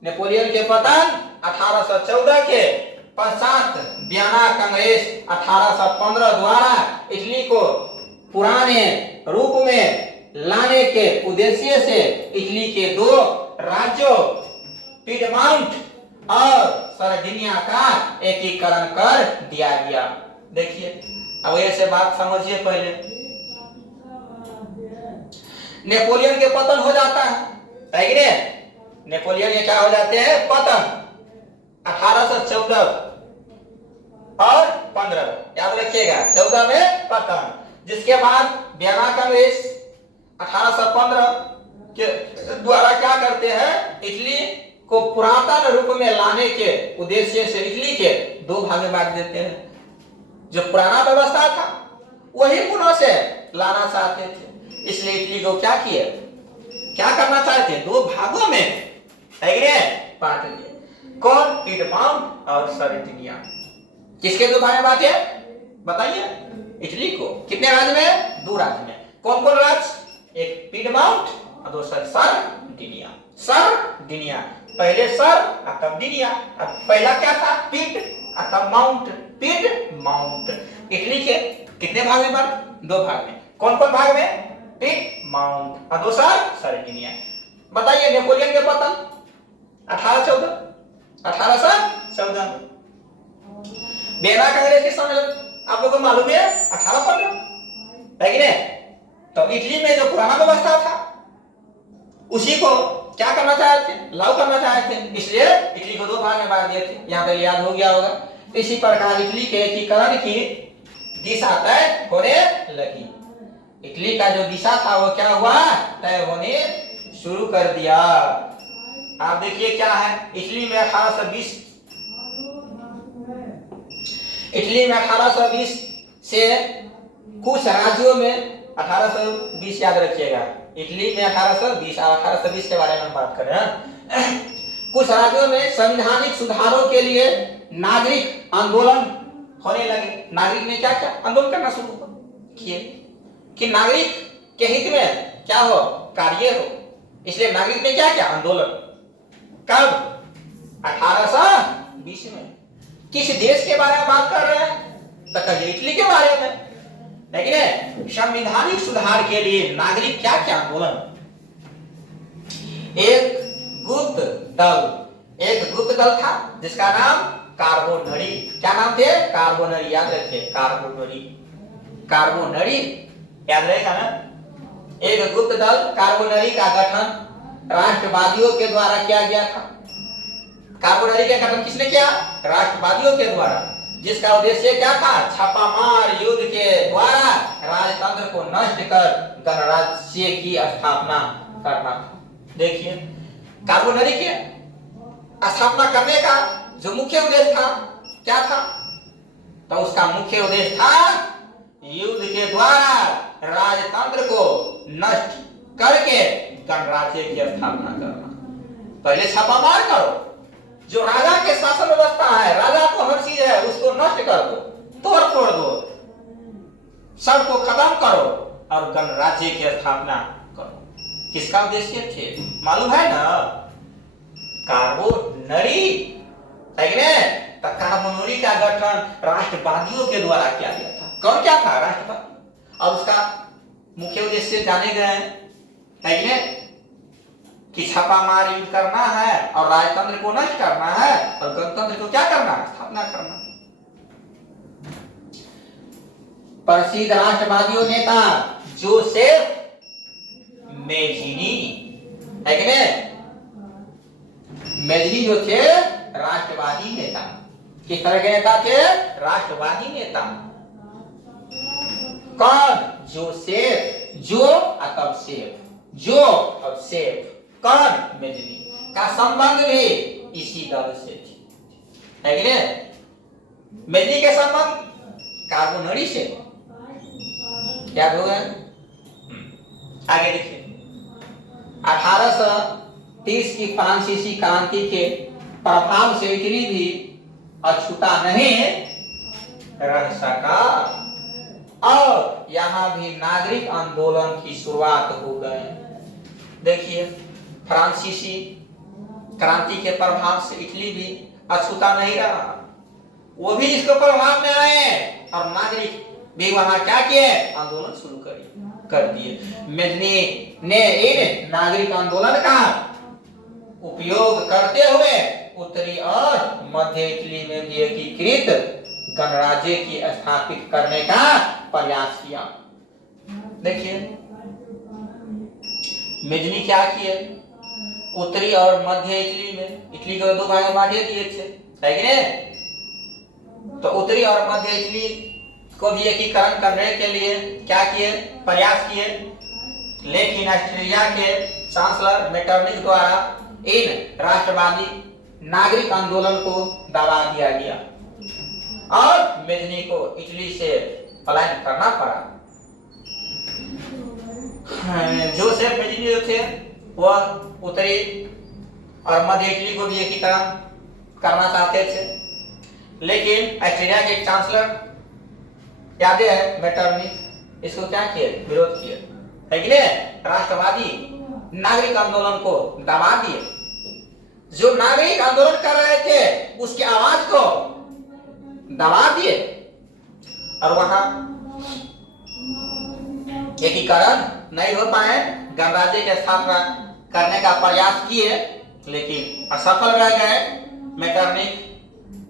नेपोलियन के पतन 1814 के पश्चात वियना कांग्रेस 1815 द्वारा इटली को पुराने रूप में लाने के उद्देश्य से इटली के दो राज्यों पिडमाउंट और सरडिनिया का एकीकरण कर दिया गया। देखिए, अब ऐसे बात समझिए। पहले नेपोलियन के पतन हो जाता है कि नहीं? नेपोलियन ये क्या हो जाते हैं? पतन 1814 और 15, याद रखिएगा, 14 में पतन। जिसके बाद वियना कांग्रेस 1815 के द्वारा क्या करते हैं? इटली को पुरातन रूप में लाने के उद्देश्य से इटली के दो भाग में बांट देते हैं। जो पुराना व्यवस्था था वही पुनः से लाना चाहते थे, इसलिए इटली को क्या किए? क्या करना चाहते? दो भागों में बांट दिए। कौन? पिडमाउंट और सरडिनिया। किसके दो भाग में बांटे? बताइए। इटली को कितने राज्य में? दो राज्य में। कौन कौन राज्य? एक पिडमाउंट और दूसरा सरडिनिया। सरडिनिया, पहले सर और तब डिनिया। अब पहला क्या था? पिड और तब माउंट, पिड माउंट। इटली के कितने भाग में बांट? दो भाग में। कौन कौन भाग में? पिड माउंट और दूसरा सरडिनिया। बताइए, नेपोलियन के पतन 1814 में। वियना कांग्रेस के सम्मेलन आप लोगों को मालूम है 1815, है कि नहीं? तो इटली में जो पुराना व्यवस्था था उसी को क्या करना चाहे थे? लागू करना चाहे थे, इसलिए इटली को दो भाग में बांट दिए थे। यहाँ पे याद हो गया होगा। इसी प्रकार इटली के एकीकरण की दिशा तय होने लगी। इटली का जो दिशा था वो क्या हुआ? तय होने शुरू कर दिया। आप देखिए क्या है, इटली में 1820 से कुछ राज्यों में 1820 याद रखिएगा। इटली में 1820 के बारे में बात करें। कुछ राज्यों में संवैधानिक सुधारों के लिए नागरिक आंदोलन होने लगे। नागरिक ने क्या क्या आंदोलन करना शुरू किए कि नागरिक के हित में क्या हो? कार्य हो। इसलिए नागरिक ने क्या क्या आंदोलन। कब? 1820 में। किस देश के बारे में बात कर रहे हैं? तो कहिए इटली के बारे में। लेकिन संवैधानिक सुधार के लिए नागरिक क्या क्या आंदोलन। एक गुप्त दल था जिसका नाम कार्बोनरी। क्या नाम थे? कार्बोनरी, याद रखिए, कार्बोनरी याद रहेगा ना। एक गुप्त दल कार्बोनरी का गठन राष्ट्रवादियों के द्वारा किया गया था। कार्बोनरी का गठन किसने किया? राष्ट्रवादियों के द्वारा, जिसका उद्देश्य क्या था? छापामार युद्ध के द्वारा राजतंत्र को नष्ट कर गणराज्य की स्थापना करना था। देखिए, कार्बोनरी के स्थापना करने का जो मुख्य उद्देश्य था क्या था? तो उसका मुख्य उद्देश्य था युद्ध के द्वारा राजतंत्र को नष्ट करके गणराज्य की स्थापना करना। पहले छापामार करो, जो राजा के शासन व्यवस्था है, राजा को हर चीज है उसको नष्ट कर दो, तोड़ फोड़ दो, सबको खत्म करो और गणराज्य की स्थापना करो। किसका उद्देश्य थे मालूम है ना? कार्बोनरी, है कि नहीं? तो कार्बोनरी का गठन राष्ट्रवादियों के द्वारा किया गया था। कौन क्या था? राष्ट्रवादी। और उसका मुख्य उद्देश्य जाने गए हैं, है कि नहीं? कि छापामार युद्ध करना है और राजतंत्र को नष्ट करना है और गणतंत्र को क्या करना? स्थापना करना। प्रसिद्ध राष्ट्रवादियों नेता जोसेफ मेजिनी, है कि नहीं? मेजिनी जो थे राष्ट्रवादी नेता। किस तरह के नेता थे? राष्ट्रवादी नेता। कौन? जोसेफ, जो और तब सेफ, जो और सेफ। कौन? मेजिनी। का संबंध भी इसी दल से है कि नहीं? मेजनी के संबंध कार्बोनरी से क्या होगा? आगे देखिए 1830 की फ्रांसीसी क्रांति के प्रभाव से इटली भी अछूता नहीं रह सका और यहाँ भी नागरिक आंदोलन की शुरुआत हो गई। देखिए फ्रांसीसी क्रांति के प्रभाव से इटली भी अछूता नहीं रहा, वो भी इसके प्रभाव में आए और नागरिक भी वहां क्या किए? आंदोलन शुरू कर दिए। मेजनी ने इन नागरिक आंदोलन का उपयोग करते हुए उत्तरी और मध्य इटली में भी एकीकृत गणराज्य की स्थापित करने का प्रयास किया। देखिए मेजनी क्या किए? उत्तरी और मध्य इटली में, इटली को दो भाग में बांट दिए थे, है कि नहीं? तो उत्तरी और मध्य इटली को भी एकीकरण करने के लिए क्या किए? प्रयास किए। लेकिन ऑस्ट्रिया के चांसलर मेटरनिख द्वारा इन राष्ट्रवादी नागरिक आंदोलन को दबा दिया गया और मेजनी को इटली से पलायन करना पड़ा। जोसेफ मेजनी जो थे वह उत्तरी और मध्य इटली को भी एकीकरण करना चाहते थे, लेकिन ऑस्ट्रिया के चांसलर याद है मेटरनिख इसको क्या किए? विरोध किए, है कि नहीं? राष्ट्रवादी नागरिक आंदोलन को दबा दिए। जो नागरिक आंदोलन कर रहे थे उसकी आवाज को दबा दिए और वहां एकीकरण नहीं हो पाए। गणराज्य की स्थापना करने का प्रयास किए लेकिन असफल रह गए। मेटरनिख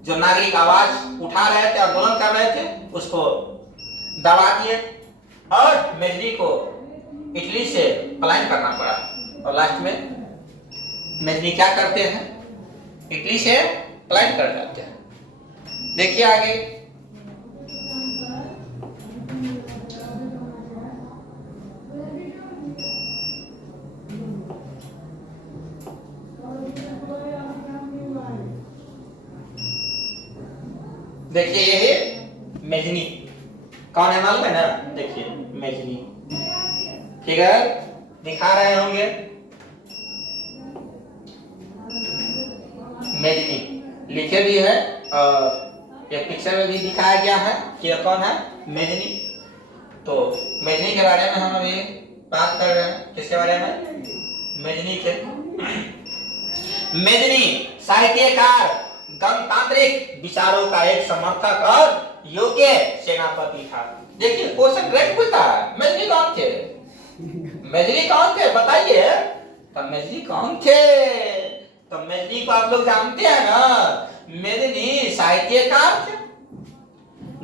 जो नागरिक आवाज उठा रहे थे, आंदोलन कर रहे थे, उसको दबा दिए और मेजनी को इटली से पलायन करना पड़ा। और लास्ट में मेजनी क्या करते हैं? इटली से पलायन कर जाते हैं। देखिए आगे देखिए ये है मेजनी। कौन है मालूम है ना? देखिए मेजनी फिगर दिखा रहे होंगे। मेजनी लिखे भी है और एक पिक्चर में भी दिखाया गया है कि यह कौन है? मेजनी। तो मेजनी के बारे में हम अभी बात कर रहे हैं। किसके बारे में? मेजनी के। मेजनी साहित्यकार, गणतांत्रिक विचारों का एक समर्थक और योग्य सेनापति था। देखिए क्वेश्चन डायरेक्ट पूछता है, मेजनी कौन थे? मेजनी कौन थे बताइए? तो मेजनी कौन थे? तो मेजनी को आप लोग जानते हैं ना, मेजनी साहित्यकार थे,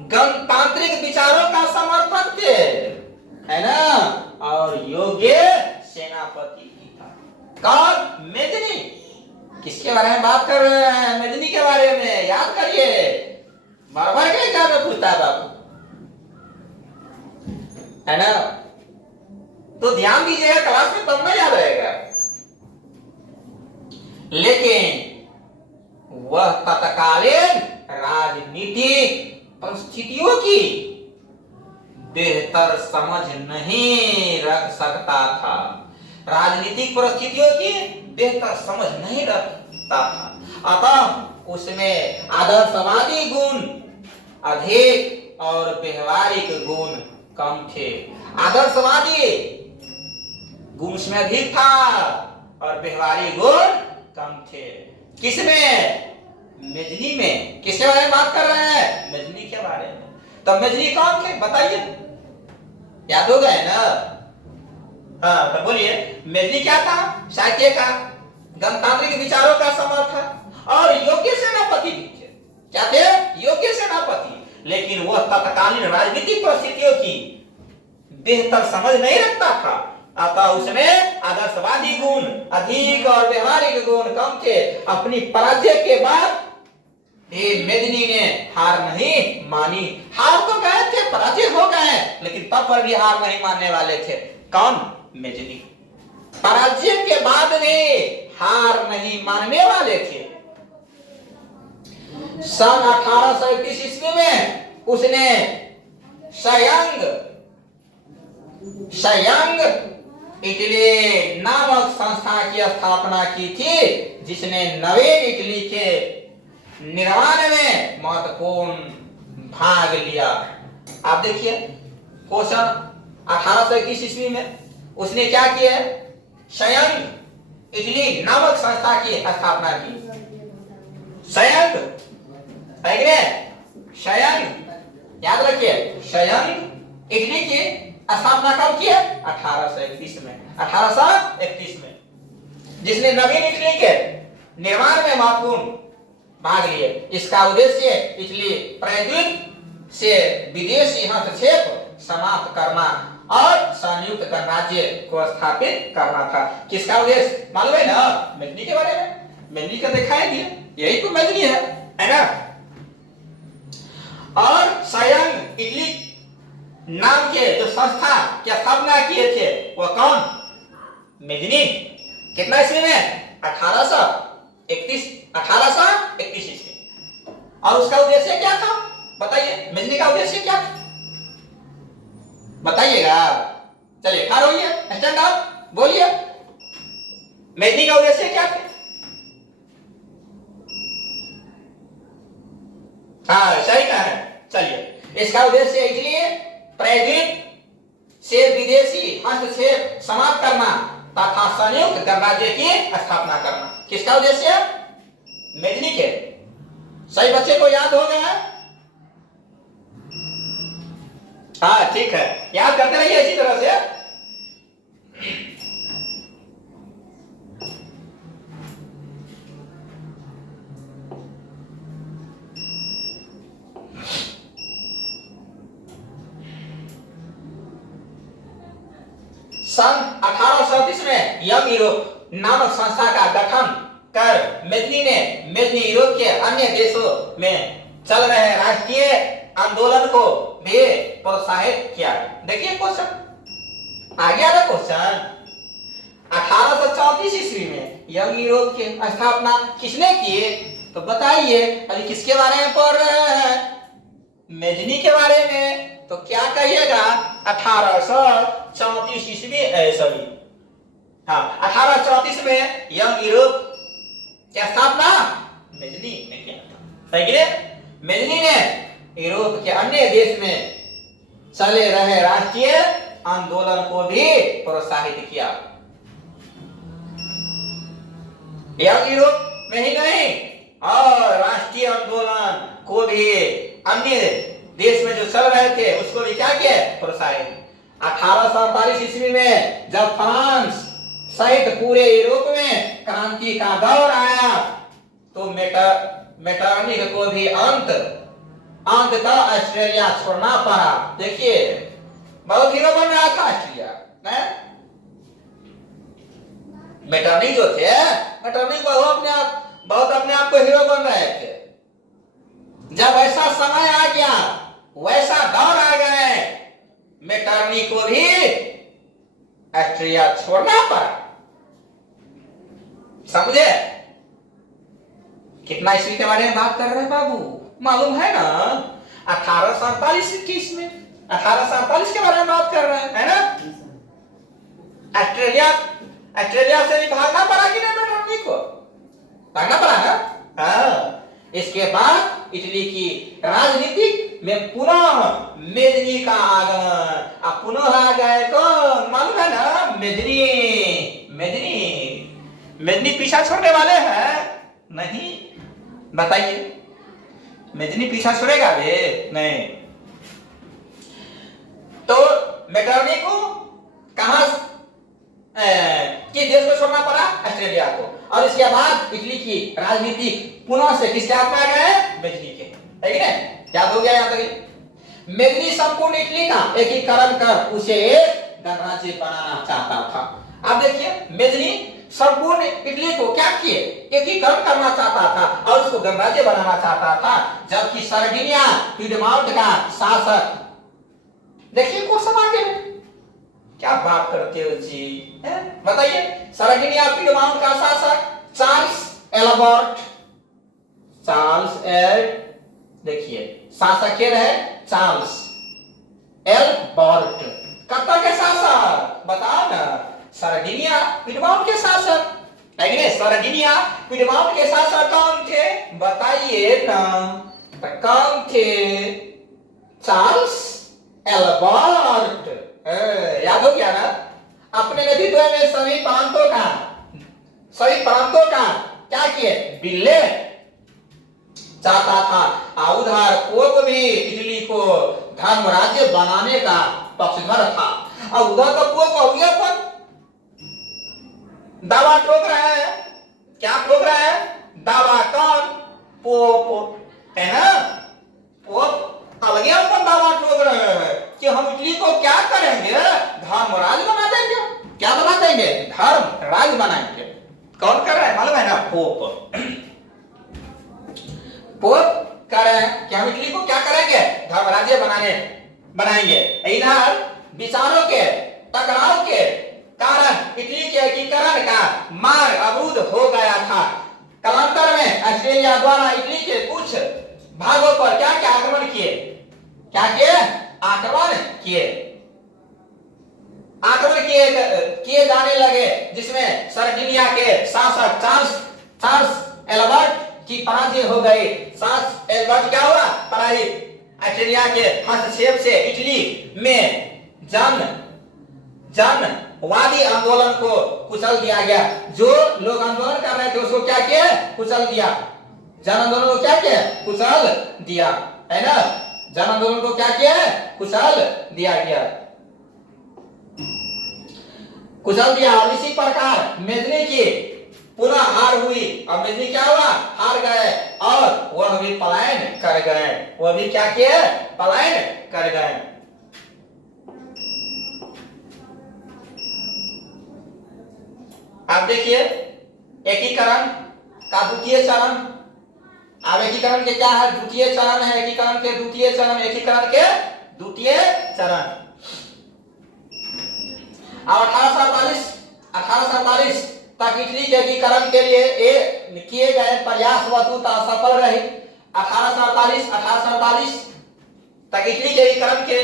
गणतांत्रिक विचारों का समर्थक थे, है ना, और योग्य सेनापति भी था। कौन? मेजनी। किसके बारे में बात कर रहे हैं? मेजनी के बारे में। याद करिए, बार बार के एग्जाम में पूछता है बाबू, है ना? तो ध्यान दीजिएगा, क्लास में तब ना याद रहेगा। लेकिन वह तत्कालीन राजनीतिक परिस्थितियों की बेहतर समझ नहीं रख सकता था। राजनीतिक परिस्थितियों की बेहतर समझ नहीं रखता था, अतः उसमें आदर्शवादी गुण अधिक और व्यवहारिक गुण कम थे। आदर्शवादी गुण उसमें अधिक था और व्यवहारिक गुण कम थे। किसमें? मेजनी में। किसके बारे में बात कर रहे हैं? मेजनी के बारे में। तब मेजनी कौन थे बताइए? याद हो गए ना? हाँ तो बोलिए, मेजनी क्या था? साहित्यकार, गणतांत्रिक विचारों का समर्थक और योग्य सेनापति भी थे। क्या थे? योग्य सेनापति। लेकिन वह तत्कालीन राजनीतिक परिस्थितियों की बेहतर समझ नहीं रखता था, अतः उसमें आदर्शवादी गुण अधिक और व्यवहारिक गुण कम थे। अपनी पराजय के बाद मेजनी ने हार नहीं मानी। हार तो गए थे, पराजय हो गए, लेकिन तब पर भी हार नहीं मानने वाले थे। कौन? मेजनी। पराजय के बाद भी हार नहीं मानने वाले थे। सन 1831 ईस्वी में उसने संयंग इटली नामक संस्था की स्थापना की थी, जिसने नवीन इटली के निर्माण में महत्वपूर्ण भाग लिया। आप देखिए क्वेश्चन 1821 ईस्वी में उसने क्या किया? संयंग इटली नामक संस्था की स्थापना की। संयंग याद रखिए, संयंग इटली की स्थापना कब की है? 1831 में। 1831 में जिसने नवीन इटली के निर्माण में महत्वपूर्ण भाग लिए। इसका उद्देश्य इटली प्रायद्वीप से विदेशी हस्तक्षेप समाप्त करना और संयुक्त गणराज्य को स्थापित करना था। किसका उद्देश्य मालूम है ना? मेजनी के बारे में। मेजनी का दिखाएंगे, यही तो मेजनी है ना? और संयंग इटली नाम के जो संस्था की स्थापना किए थे वो कौन? मेजनी। कितना ईस्वी में? 1831 ईस्वी। और उसका उद्देश्य क्या था बताइए? मेजनी का उद्देश्य क्या था बताइएगा? चलिए खड़े होइए, स्टैंड अप, बोलिए। मेजनी का उद्देश्य क्या था? हाँ सही कहा है। चलिए, इसका उद्देश्य इटली प्रायद्वीप से विदेशी हस्तक्षेप समाप्त करना तथा संयुक्त गणराज्य की स्थापना करना। किसका उद्देश्य? मेजनी के। सही बच्चे को याद हो गया? हाँ ठीक है, याद करते रहिए इसी तरह से। सन 1837 में यंग यूरोप नामक संस्था का गठन कर मेजनी यूरोप के अन्य देशों में चल रहे राष्ट्रीय आंदोलन को भी प्रोत्साहित किया। देखिए क्वेश्चन आ गया ना। क्वेश्चन 1834 ईस्वी में यंग यूरोप की स्थापना किसने की? तो बताइए। अभी किसके बारे में पढ़ रहे हैं? मेजनी के बारे में। तो क्या कहिएगा? 1834 ईस्वी सॉरी, हाँ 1834 में यंग यूरोप की स्थापना मेजनी ने किया था। सही है? मेजनी ने यूरोप के अन्य देश में चले रहे राष्ट्रीय आंदोलन को भी प्रोत्साहित किया। यंग यूरोप में ही नहीं और राष्ट्रीय आंदोलन को भी अन्य देश में जो चल रहे थे उसको भी क्या किया? प्रोत्साहित। 1848 ईस्वी में जब फ्रांस सहित पूरे यूरोप में क्रांति का दौर आया तो मेटरनिख को भी अंततः ऑस्ट्रेलिया छोड़ना पड़ा। देखिए बहुत हीरो बन रहा था ऑस्ट्रेलिया। मेटरनिख जो थे, मेटरनिख बहुत अपने आप को हीरो बन रहे थे। जब ऐसा समय आ गया, वैसा दौर आ गए, मेटरनिख को भी ऑस्ट्रेलिया छोड़ना पड़ा। समझे? कितना ईस्वी के बारे में बात कर रहे हैं बाबू? मालूम है ना? 1847 में 1847 के बारे में बात कर रहे हैं, है ना? ऑस्ट्रेलिया से भी भागना पड़ा कि नहीं? मेटरनिख को भागना पड़ा ना? हाँ। इसके बाद इटली की राजनीति में पुनः मेजनी का आगमन। अब पुनः आ गए कौन? मालूम है ना? मेजनी पीछा छोड़ने वाले हैं? नहीं। बताइए, मेजनी पीछा छोड़ेगा बे? नहीं। तो मेटरनिख को कहां किस देश को छोड़ना पड़ा? ऑस्ट्रेलिया को। और इसके बाद इटली की राजनीति पुनः से किसके हाथ में आ गए? मेजनी के। है कि नहीं? याद हो गया यहाँ तक? मेजनी संपूर्ण इटली का एकीकरण कर उसे एक गणराज्य बनाना चाहता था। अब देखिए, मेजनी संपूर्ण इटली को क्या किए? एकीकरण करना चाहता था और उसको गणराज्य बनाना चाहता था। जबकि सरडिनिया पिडमाउंट का शासक, देखिए क्वेश्चन आगे क्या बात करते हो जी? बताइए, सरगिनिया पीडमाउंट का शासक चार्ल्स एल्बर्ट। चार्ल्स एल, देखिए शासक के रहे चार्ल्स एल्बर्ट। कब के शासक बताओ ना, सरगिनिया पीडमाउंट के शासक है कि नहीं? सरगिनिया पीडमाउंट के शासक कौन थे बताइए ना, तो कौन थे? Charles Albert. याद हो गया ना? अपने नेतृत्व में सभी प्रांतों का क्या किए? विलय चाहता था। उधर पोप भी इटली को धर्म राज्य बनाने का पक्षधर था, और उधर तो पोप हो गया पर दावा ठोक रहा है। क्या ठोक रहा है? दावा कौन? पोप है ना? पोप अलग अपन दावा ठोक रहे हैं कि हम इटली को क्या करेंगे? धर्म राज बना देंगे। क्या बना देंगे? धर्म राज बनाएंगे। कौन कर रहा है मालूम है ना? पोप। पोप कह रहे हैं कि हम इटली को क्या करेंगे? धर्म राज्य बनाएंगे। इधर विचारों के टकराव के कारण इटली के एकीकरण का मार्ग अवरुद्ध हो गया था। कालांतर में ऑस्ट्रेलिया द्वारा इटली के कुछ भागों पर क्या क्या आक्रमण किए? क्या किए? आक्रमण किए जाने लगे, जिसमें सरगिनिया के शासक चार्ल्स एल्बर्ट की पराजय हो गई। चार्ल्स एल्बर्ट क्या हुआ? पराजित। ऑस्ट्रेलिया के हस्तक्षेप से इटली में जनवादी आंदोलन को कुचल दिया गया। जो लोग आंदोलन कर रहे थे उसको क्या किया? कुचल दिया। जन आंदोलन को क्या किया? कुचल दिया, है ना? जन आंदोलन को क्या किया? कुचल दिया गया, कुचल दिया। और इसी प्रकार मेजनी की पुनः हार हुई, और मेजनी क्या हुआ? हार गए, और वह भी पलायन कर गए। वह भी क्या किए? पलायन कर गए। आप देखिए एकीकरण का द्वितीय चरण। अब एकीकरण के क्या है? द्वितीय चरण है। एकीकरण के द्वितीय चरण, एकीकरण के द्वितीय चरण। अब 1848 तक इटली के एकीकरण के लिए किए गए प्रयास वस्तुतः सफल रहे। 1848 तक इटली के एकीकरण के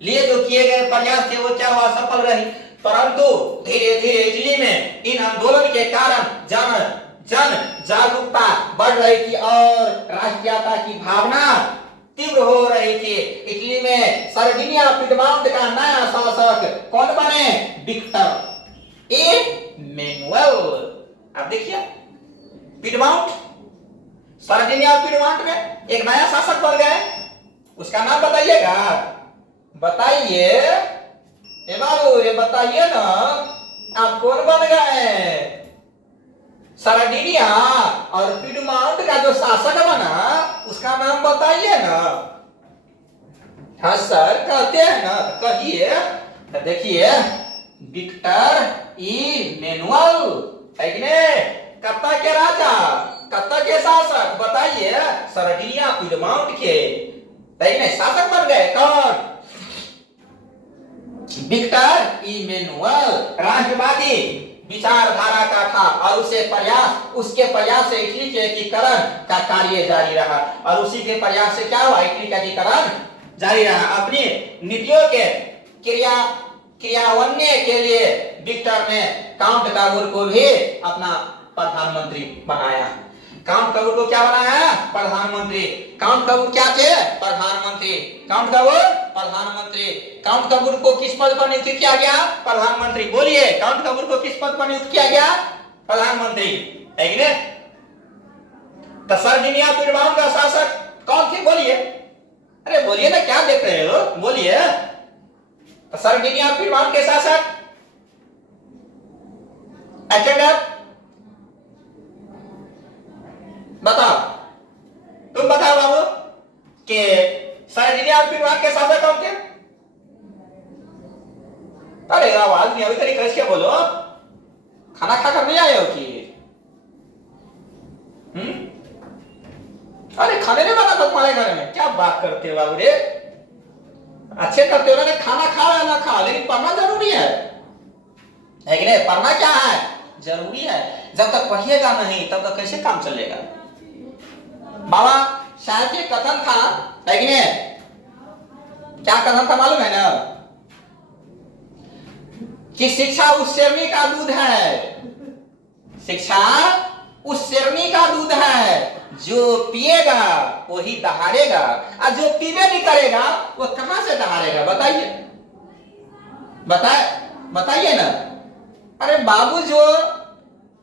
लिए जो किए गए प्रयास थे वो क्या हुआ? सफल रहे। परंतु धीरे धीरे इटली में इन आंदोलन के कारण जन जागरूकता बढ़ रही थी और राष्ट्रीयता की भावना तीव्र हो रही थी। इटली में सरगिनिया पीडमाउंट का नया शासक कौन बने? Victor Emmanuel. अब देखिए पीडमाउंट, सरगिनिया पीडमाउंट में एक नया शासक बन गए। उसका नाम बताइएगा? बताइए बाबू, ये बताइए ना, आप कौन बन गए? सरगिनिया और पीडमाउंट का जो शासक बना उसका नाम बताइए ना। हाँ सर कहते हैं ना, कहिए। तो देखिए विक्टर इमैनुएल है कि नहीं? कत्ता के राजा, कत्ता के शासक बताइए? सरगिनिया पीडमाउंट के शासक बन गए। कौन? विक्टर इमैनुएल राष्ट्रवादी विचारधारा का था, और उसके प्रयास से इटली के एकीकरण का कार्य जारी रहा। और उसी के प्रयास से क्या हुआ? इटली का एकीकरण जारी रहा। अपनी नीतियों के क्रियान्वयन के लिए विक्टर ने काउंट काबूल को भी अपना प्रधानमंत्री बनाया। काउंट काबूल को क्या बनाया? प्रधानमंत्री। काउंट काबूल क्या थे? प्रधानमंत्री। काउंट काबूल प्रधानमंत्री। काउंट काबूल को किस पद पर नियुक्त किया गया? प्रधानमंत्री। बोलिए काउंट काबूल को किस पद पर नियुक्त किया गया? प्रधानमंत्री, है कि नहीं? तो सरगिनिया पीडमाउंट का शासक कौन थे? बोलिए। अरे बोलिए ना, क्या देख रहे हो? बोलिए। तो सरगिनिया पीडमाउंट के शासक अटेंडर बताओ, तुम बताओ बाबू कि सरगिनिया पीडमाउंट के शासक कौन थे? अरे आवाज नहीं, अभी तरीके से बोलो। खाना खाकर नहीं आए हो कि? अरे खाने नहीं बना था तुम्हारे घर में? क्या बात करते हो बाबू रे? अच्छे करते हो ना, खाना खा या ना खा, लेकिन पढ़ना जरूरी है कि नहीं? पढ़ना क्या है? जरूरी है। जब तक पढ़िएगा नहीं तब तक कैसे काम चलेगा। बाबा साहब के कथन था, है कि नहीं? क्या कथन था मालूम है ना? कि शिक्षा उस शेरनी का दूध है, शिक्षा उस शेरनी का दूध है, जो पिएगा वही दहाड़ेगा, और जो पीबे नहीं करेगा वो कहां से दहाड़ेगा? बताइए, बताइए ना। अरे बाबू, जो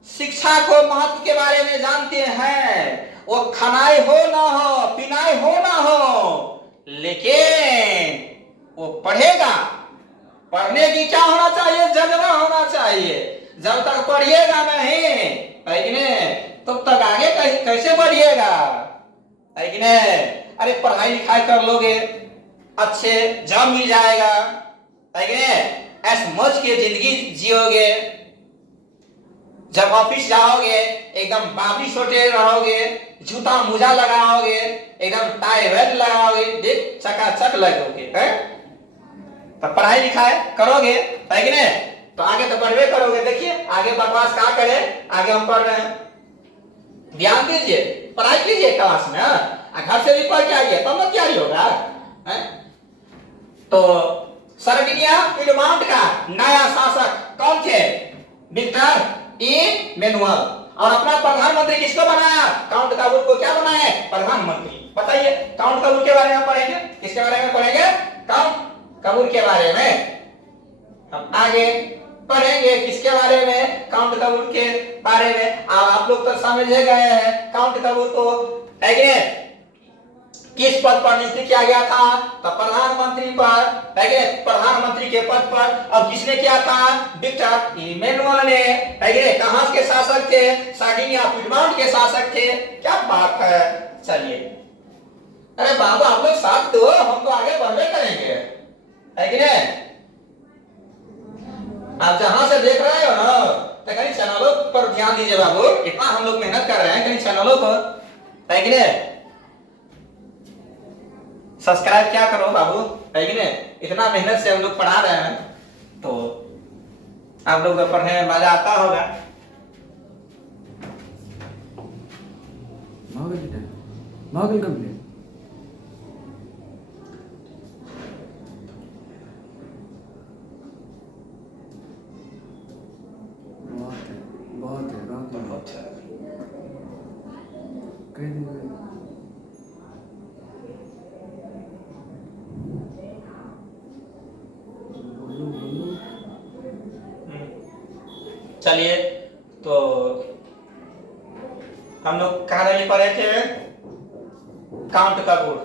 शिक्षा को महत्व के बारे में जानते हैं, वो खानाई हो ना हो, पीनाई हो ना हो, लेकिन वो पढ़ेगा। पढ़ने की क्या होना चाहिए? जज्बा होना चाहिए। जब तक पढ़िएगा नहीं, है कि नहीं, तब तक आगे कैसे बढ़िएगा, है कि नहीं? अरे पढ़ाई लिखाई कर लोगे, अच्छे जॉब मिल जाएगा, है कि नहीं? ऐसे मौज की जिंदगी जियोगे। जब ऑफिस जाओगे एकदम बाबरी छोटे रहोगे, जूता मोजा लगाओगे, एकदम टाई बेल्ट लगाओगे, देख चकाचक लगोगे, है? तो पढ़ाई लिखाई करोगे, है कि नहीं, तो आगे तो पढ़वे करोगे। देखिए आगे बकवास क्या करे, आगे हम पढ़ रहे हैं। ध्यान दीजिए, पढ़ाई कीजिए क्लास में, घर से भी पढ़ के आइए, तब तो तैयारी होगा, है? तो सर्बिनिया पिडमांट का नया शासक कौन थे? Victor Emmanuel. और अपना प्रधानमंत्री किसको बनाया? काउंट काबूल को क्या बनाया? प्रधानमंत्री। बताइए, काउंट काबूल के बारे में पढ़ेंगे, किसके बारे में पढ़ेंगे? काउंट काबूल के बारे में हम आगे पढ़ेंगे। किसके बारे में? काउंट काबूल के बारे में। आप लोग तो समझ गए हैं काउंट काबूल को, है कि नहीं? किस पद पर नियुक्त किया गया था? तो प्रधानमंत्री पर, है कि नहीं? प्रधानमंत्री के पद पर। अब किसने किया था? विक्टर इमैनुअल ने, है कि नहीं? कहां के शासक थे? सार्डिनिया पिडमांट के शासक थे। क्या बात है। चलिए, अरे बाबू आप लोग साथ दो, हम तो आगे बढ़वे करेंगे, है कि नहीं? आप जहां से देख रहे हो ना, तो कहीं चैनलों पर ध्यान दीजिए बाबू। इतना हम लोग मेहनत कर रहे हैं, कहीं चैनलों पर, है कि नहीं, सब्सक्राइब क्या करो बाबू, है कि नहीं? इतना मेहनत से हम लोग पढ़ा रहे हैं, तो आप लोग को पढ़ने में मजा आता होगा। मागल कंप्लीट। बहुत है चलिए, तो हम लोग कहां पढ़े थे? काउंट काबूल।